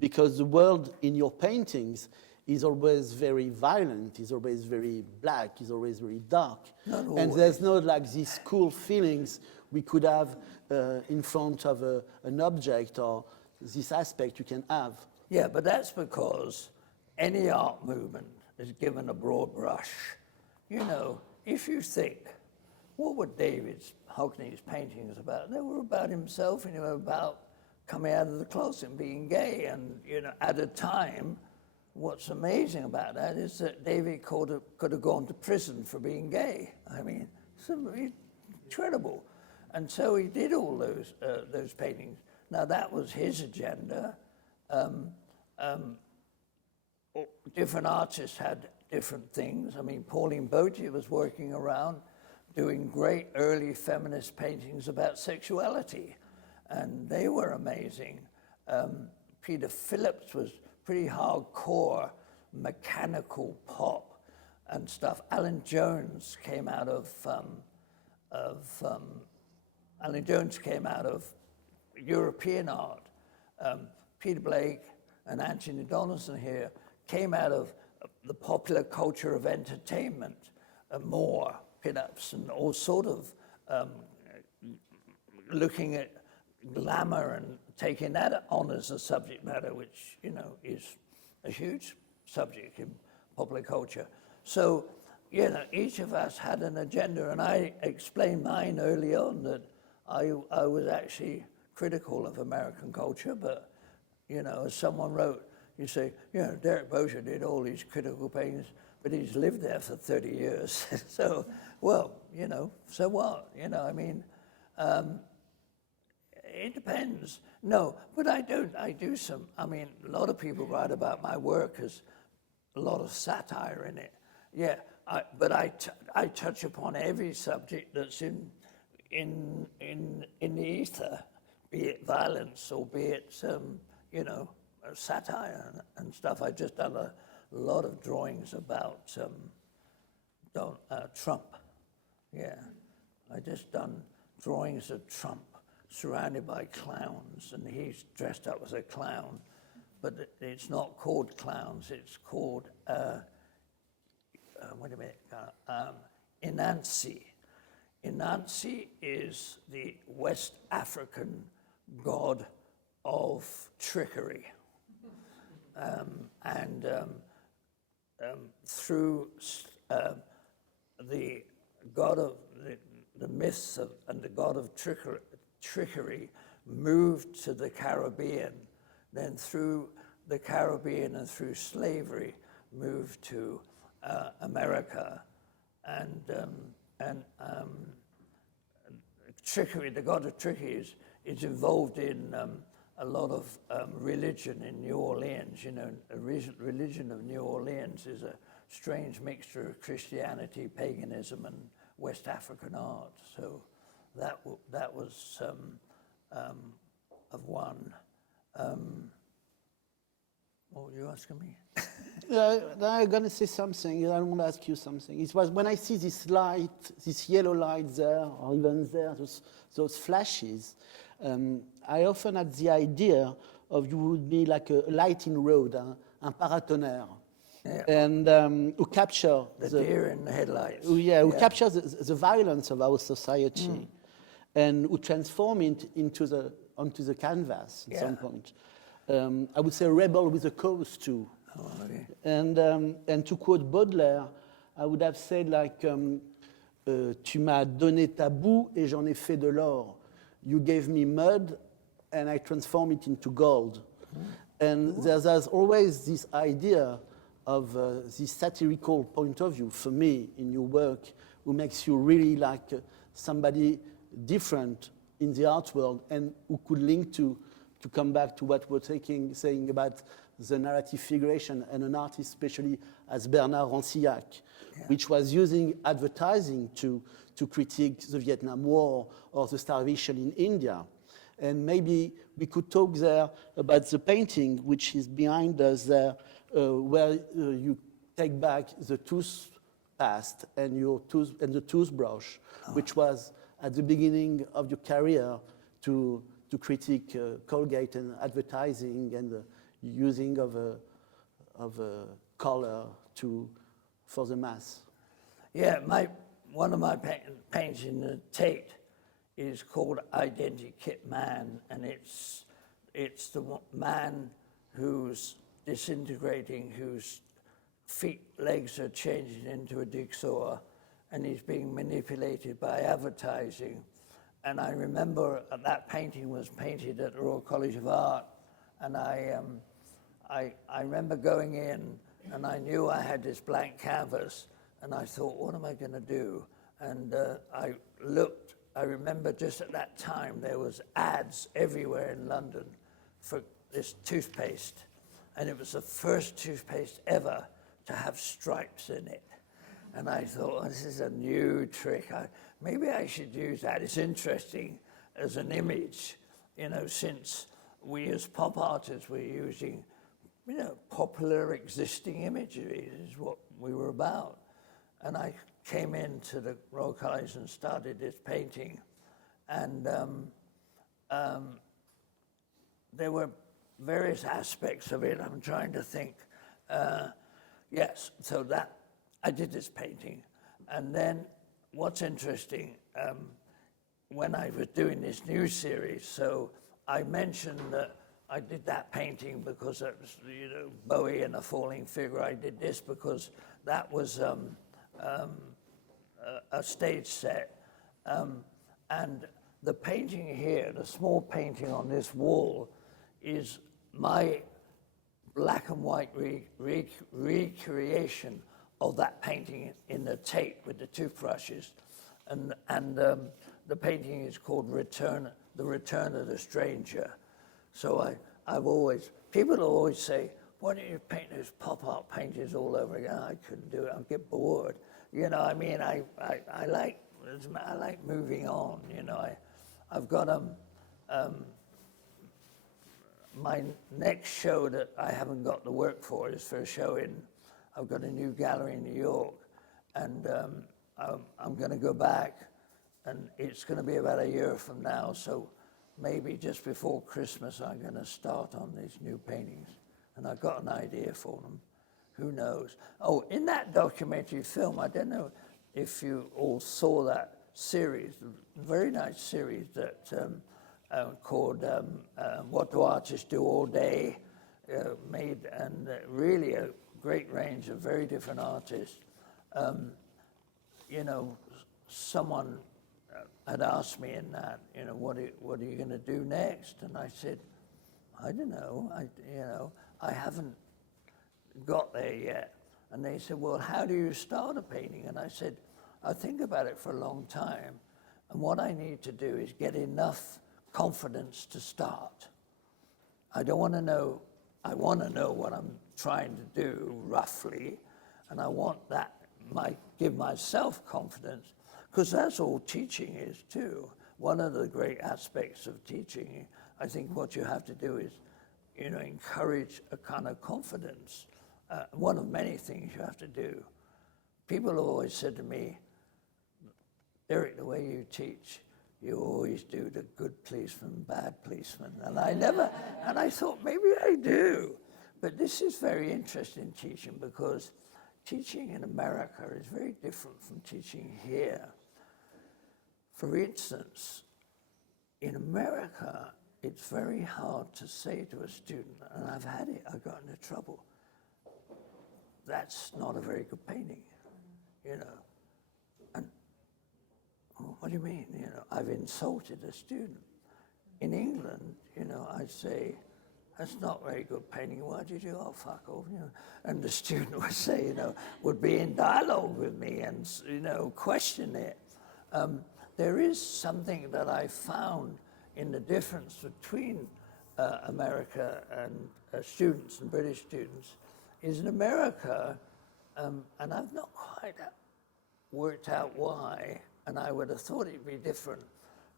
because the world in your paintings is always very violent, is always very black, is always very dark. And there's not these cool feelings we could have in front of an object, or this aspect you can have. Yeah, but that's because any art movement is given a broad brush. If you think, what were David Hockney's paintings about? They were about himself, and they were about coming out of the closet and being gay. And, at a time, what's amazing about that is that David could have gone to prison for being gay. It's incredible. And so he did all those paintings. Now, that was his agenda. Different artists had different things. Pauline Bochy was working around doing great early feminist paintings about sexuality, and they were amazing. Peter Phillips was pretty hardcore, mechanical pop, and stuff. Alan Jones came out of European art. Peter Blake and Anthony Donaldson here came out of the popular culture of entertainment, more pin-ups and all sort of looking at glamour and taking that on as a subject matter, which, you know, is a huge subject in popular culture. So, you know, each of us had an agenda, and I explained mine early on that I was actually critical of American culture, but, you know, as someone wrote, you say, you know, Derek Boshier did all these critical paintings, but he's lived there for 30 years. So, well, you know, so what? You know, I mean, it depends. No, but I do some, I mean, a lot of people write about my work as a lot of satire in it. Yeah, but I touch upon every subject that's in the ether, be it violence or be it, you know, satire and stuff. I've just done a lot of drawings about Trump. Yeah, I just done drawings of Trump surrounded by clowns, and he's dressed up as a clown, but it's not called clowns. It's called wait a minute, Inansi. Inansi is the West African god of trickery. Through the god of the myths of, and the god of trickery moved to the Caribbean, then through the Caribbean and through slavery moved to America, and trickery, the god of trickery is involved in a lot of religion in New Orleans. You know, religion of New Orleans is a strange mixture of Christianity, paganism, and West African art. So that was of one. What were you asking me? I'm going to say something. I want to ask you something. It was when I see this light, this yellow light there, or even there, those flashes, I often had the idea of you would be like a lighting rod, un paratonnerre, Yeah. and who capture The deer in the headlights. who captures the violence of our society, and who transform it onto the canvas at some point. I would say a rebel with a cause too. Oh, okay. And to quote Baudelaire, I would have said like, tu m'as donné ta boue et j'en ai fait de l'or. You gave me mud and I transform it into gold. And there's always this idea of this satirical point of view for me in your work, who makes you really like somebody different in the art world, and who could link to come back to what we're saying about the narrative figuration, and an artist especially as Bernard Rancillac, which was using advertising to critique the Vietnam War or the starvation in India. And maybe we could talk there about the painting which is behind us there, where you take back the toothpaste and the toothbrush, which was at the beginning of your career to critique Colgate and advertising and the using of a color for the mass. Yeah, one of my paintings in the Tate is called Identikit Man, and it's the man who's disintegrating, whose legs are changing into a jigsaw, and he's being manipulated by advertising. And I remember that painting was painted at the Royal College of Art, and I remember going in, and I knew I had this blank canvas, and I thought, what am I going to do? And I remember just at that time there was ads everywhere in London for this toothpaste, and it was the first toothpaste ever to have stripes in it. And I thought, oh, this is a new trick. Maybe I should use that. It's interesting as an image, you know, since we as pop artists were using, you know, popular existing imagery is what we were about. and I came into the Royal College and started this painting, and there were various aspects of it. I'm trying to think. Yes, so that I did this painting, and then what's interesting, when I was doing this new series, so I mentioned that I did that painting because it was, Bowie and a falling figure. I did this because that was a stage set, and the painting here, the small painting on this wall, is my black and white recreation of that painting in the tape with the toothbrushes, and the painting is called The Return of the Stranger. So people always say, why don't you paint those pop art paintings all over again? I couldn't do it, I'd get bored. I mean, I like moving on, I've got my next show that I haven't got the work for is for a show I've got a new gallery in New York, and I'm going to go back, and it's going to be about a year from now, so maybe just before Christmas I'm going to start on these new paintings, and I've got an idea for them. Who knows? Oh, in that documentary film, I don't know if you all saw that series, a very nice series that called What Do Artists Do All Day, made, and really a great range of very different artists. Someone had asked me in that, what are you going to do next? And I said, I don't know. I haven't got there yet. And they said, well, how do you start a painting? And I said, I think about it for a long time, and what I need to do is get enough confidence to start. I want to know what I'm trying to do roughly, and I want that give myself confidence, because that's all teaching is too. One of the great aspects of teaching, I think what you have to do is, encourage a kind of confidence. One of many things you have to do. People have always said to me, Derek, the way you teach, you always do the good policeman, bad policeman. And I thought, maybe I do. But this is very interesting teaching, because teaching in America is very different from teaching here. For instance, in America, it's very hard to say to a student, and I've got into trouble, that's not a very good painting, And what do you mean? I've insulted a student. In England, I'd say, that's not very good painting. Why'd you do? Oh, fuck off. And the student would say, would be in dialogue with me and, question it. There is something that I found in the difference between America and students and British students, is in America, and I've not quite worked out why, and I would have thought it'd be different,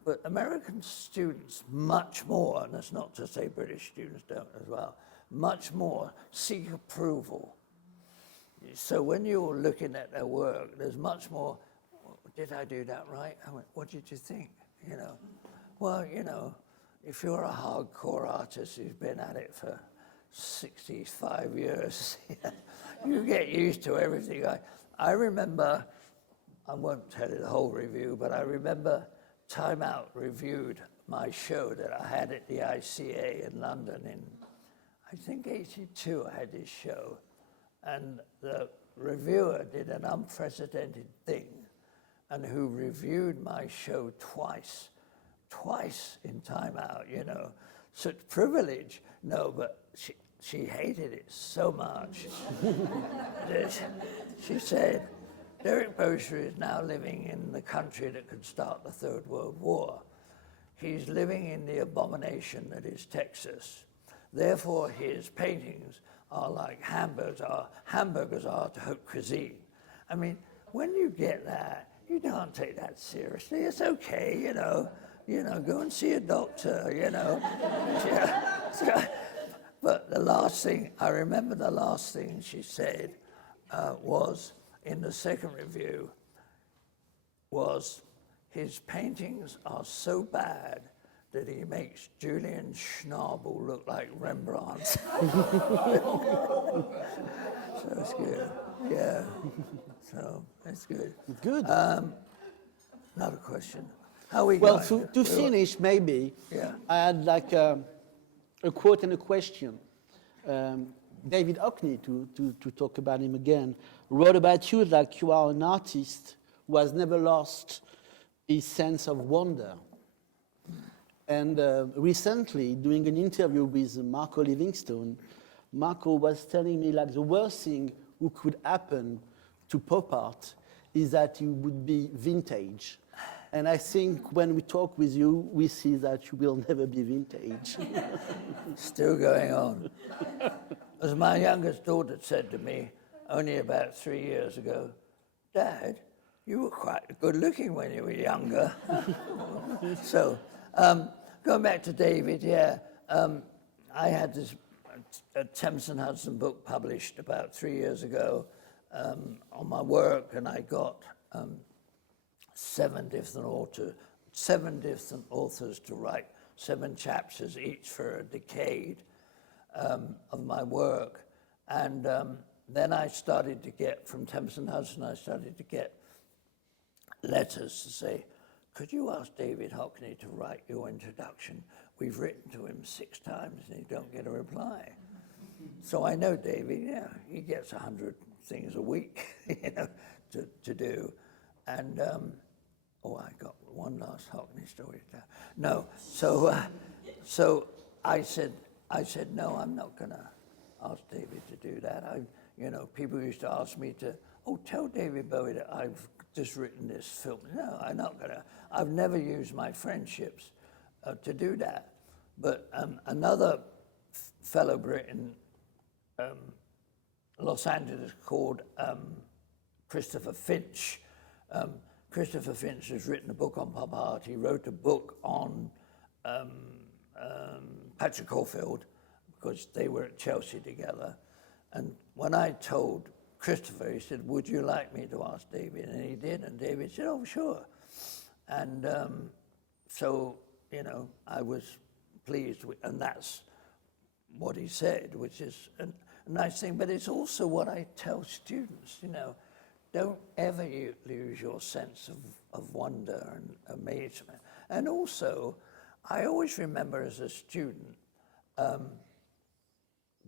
but American students much more, and that's not to say British students don't as well, much more seek approval. So when you're looking at their work, there's much more, did I do that right? I went, what did you think? Well, if you're a hardcore artist who's been at it for 65 years, you get used to everything. I remember, I won't tell you the whole review, but I remember Time Out reviewed my show that I had at the ICA in London in, I think, 82 I had this show. And the reviewer did an unprecedented thing, and who reviewed my show twice in Time Out, Such privilege. No, but she hated it so much. She said, Derek Boshier is now living in the country that could start the Third World War. He's living in the abomination that is Texas. Therefore, his paintings are like hamburgers are to haute cuisine. I mean, when you get that, you don't take that seriously. It's okay, go and see a doctor, But the last thing, I remember the last thing she said was, in the second review was his paintings are so bad that he makes Julian Schnabel look like Rembrandt. So it's good. Yeah. So it's good. Good. Another question. How are we Well, going? to finish, maybe, Yeah. I had like a quote and a question. David Hockney, to talk about him again, wrote about you like you are an artist who has never lost his sense of wonder. And recently, doing an interview with Marco Livingstone, Marco was telling me like the worst thing who could happen to pop art is that you would be vintage. And I think when we talk with you, we see that you will never be vintage. Still going on. As my youngest daughter said to me only about 3 years ago, Dad, you were quite good looking when you were younger. So, going back to David, yeah, I had this Thames and Hudson book published about 3 years ago on my work, and I got 7 different authors to write 7 chapters each for a decade of my work. And then I started to get, from Thames and Hudson, I started to get letters to say, could you ask David Hockney to write your introduction? We've written to him 6 times and you don't get a reply. So I know David, yeah, he gets 100 things a week, you know, to do. And, I got one last Hockney story to tell. No, so I said, no, I'm not gonna ask David to do that. People used to ask me to, tell David Bowie that I've just written this film. No, I'm not gonna. I've never used my friendships to do that. But another fellow Brit in Los Angeles called Christopher Finch. Christopher Finch has written a book on pop art. He wrote a book on Patrick Caulfield because they were at Chelsea together. And when I told Christopher, he said, would you like me to ask David? And he did, and David said, oh, sure. And so, I was pleased with, and that's what he said, which is a nice thing, but it's also what I tell students, don't ever lose your sense of wonder and amazement. And also, I always remember as a student,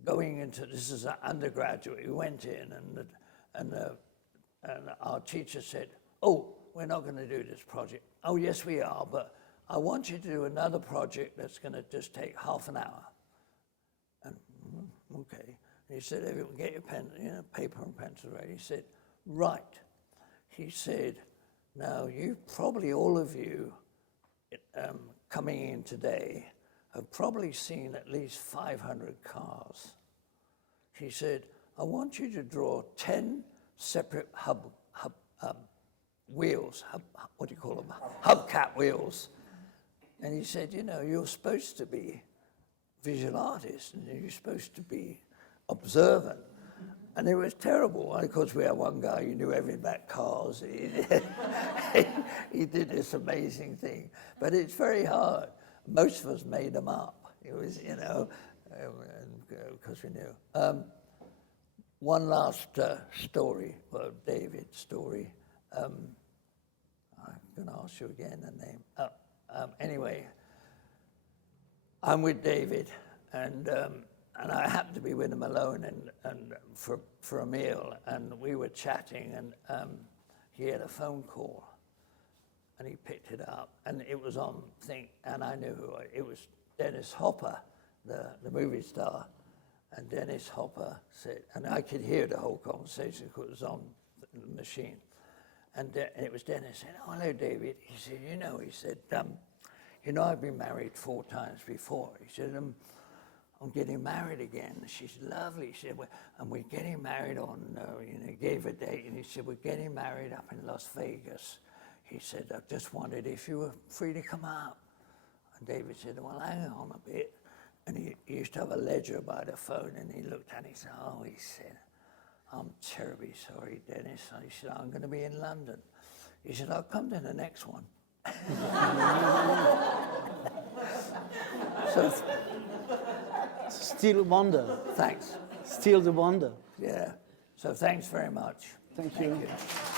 going into, this is an undergraduate, we went in and our teacher said, we're not going to do this project. Oh, yes, we are, but I want you to do another project that's going to just take half an hour. And, okay. And he said, everyone get your pen, paper and pencil ready. He said, right. He said, now you probably, all of you coming in today, have probably seen at least 500 cars. He said, I want you to draw 10 separate wheels, what do you call them? Hubcap wheels. And he said, you're supposed to be visual artists, and you're supposed to be observant. And it was terrible. And of course, we had one guy who knew everything about cars. He did this amazing thing. But it's very hard. Most of us made them up. It was, because we knew. One last story, well, David's story. I'm going to ask you again the name. Anyway, I'm with David, and I happened to be with him alone and for a meal, and we were chatting, and he had a phone call, and he picked it up, and it was on thing, and I knew who it was. Dennis Hopper, the movie star, and Dennis Hopper said, and I could hear the whole conversation because it was on the machine, and it was Dennis saying, "Oh, hello, David." He said, I've been married 4 times before. He said, I'm getting married again. She's lovely. She said, and we're getting married on, he gave a date, and he said, we're getting married up in Las Vegas. He said, I just wondered if you were free to come out. And David said, well, hang on a bit. And he used to have a ledger by the phone, and he looked at it and he said, I'm terribly sorry, Dennis. I said, I'm going to be in London. He said, I'll come to the next one. So, Still wonder. thanks. Still the wonder. Yeah. So thanks very much. Thank you. Thank you.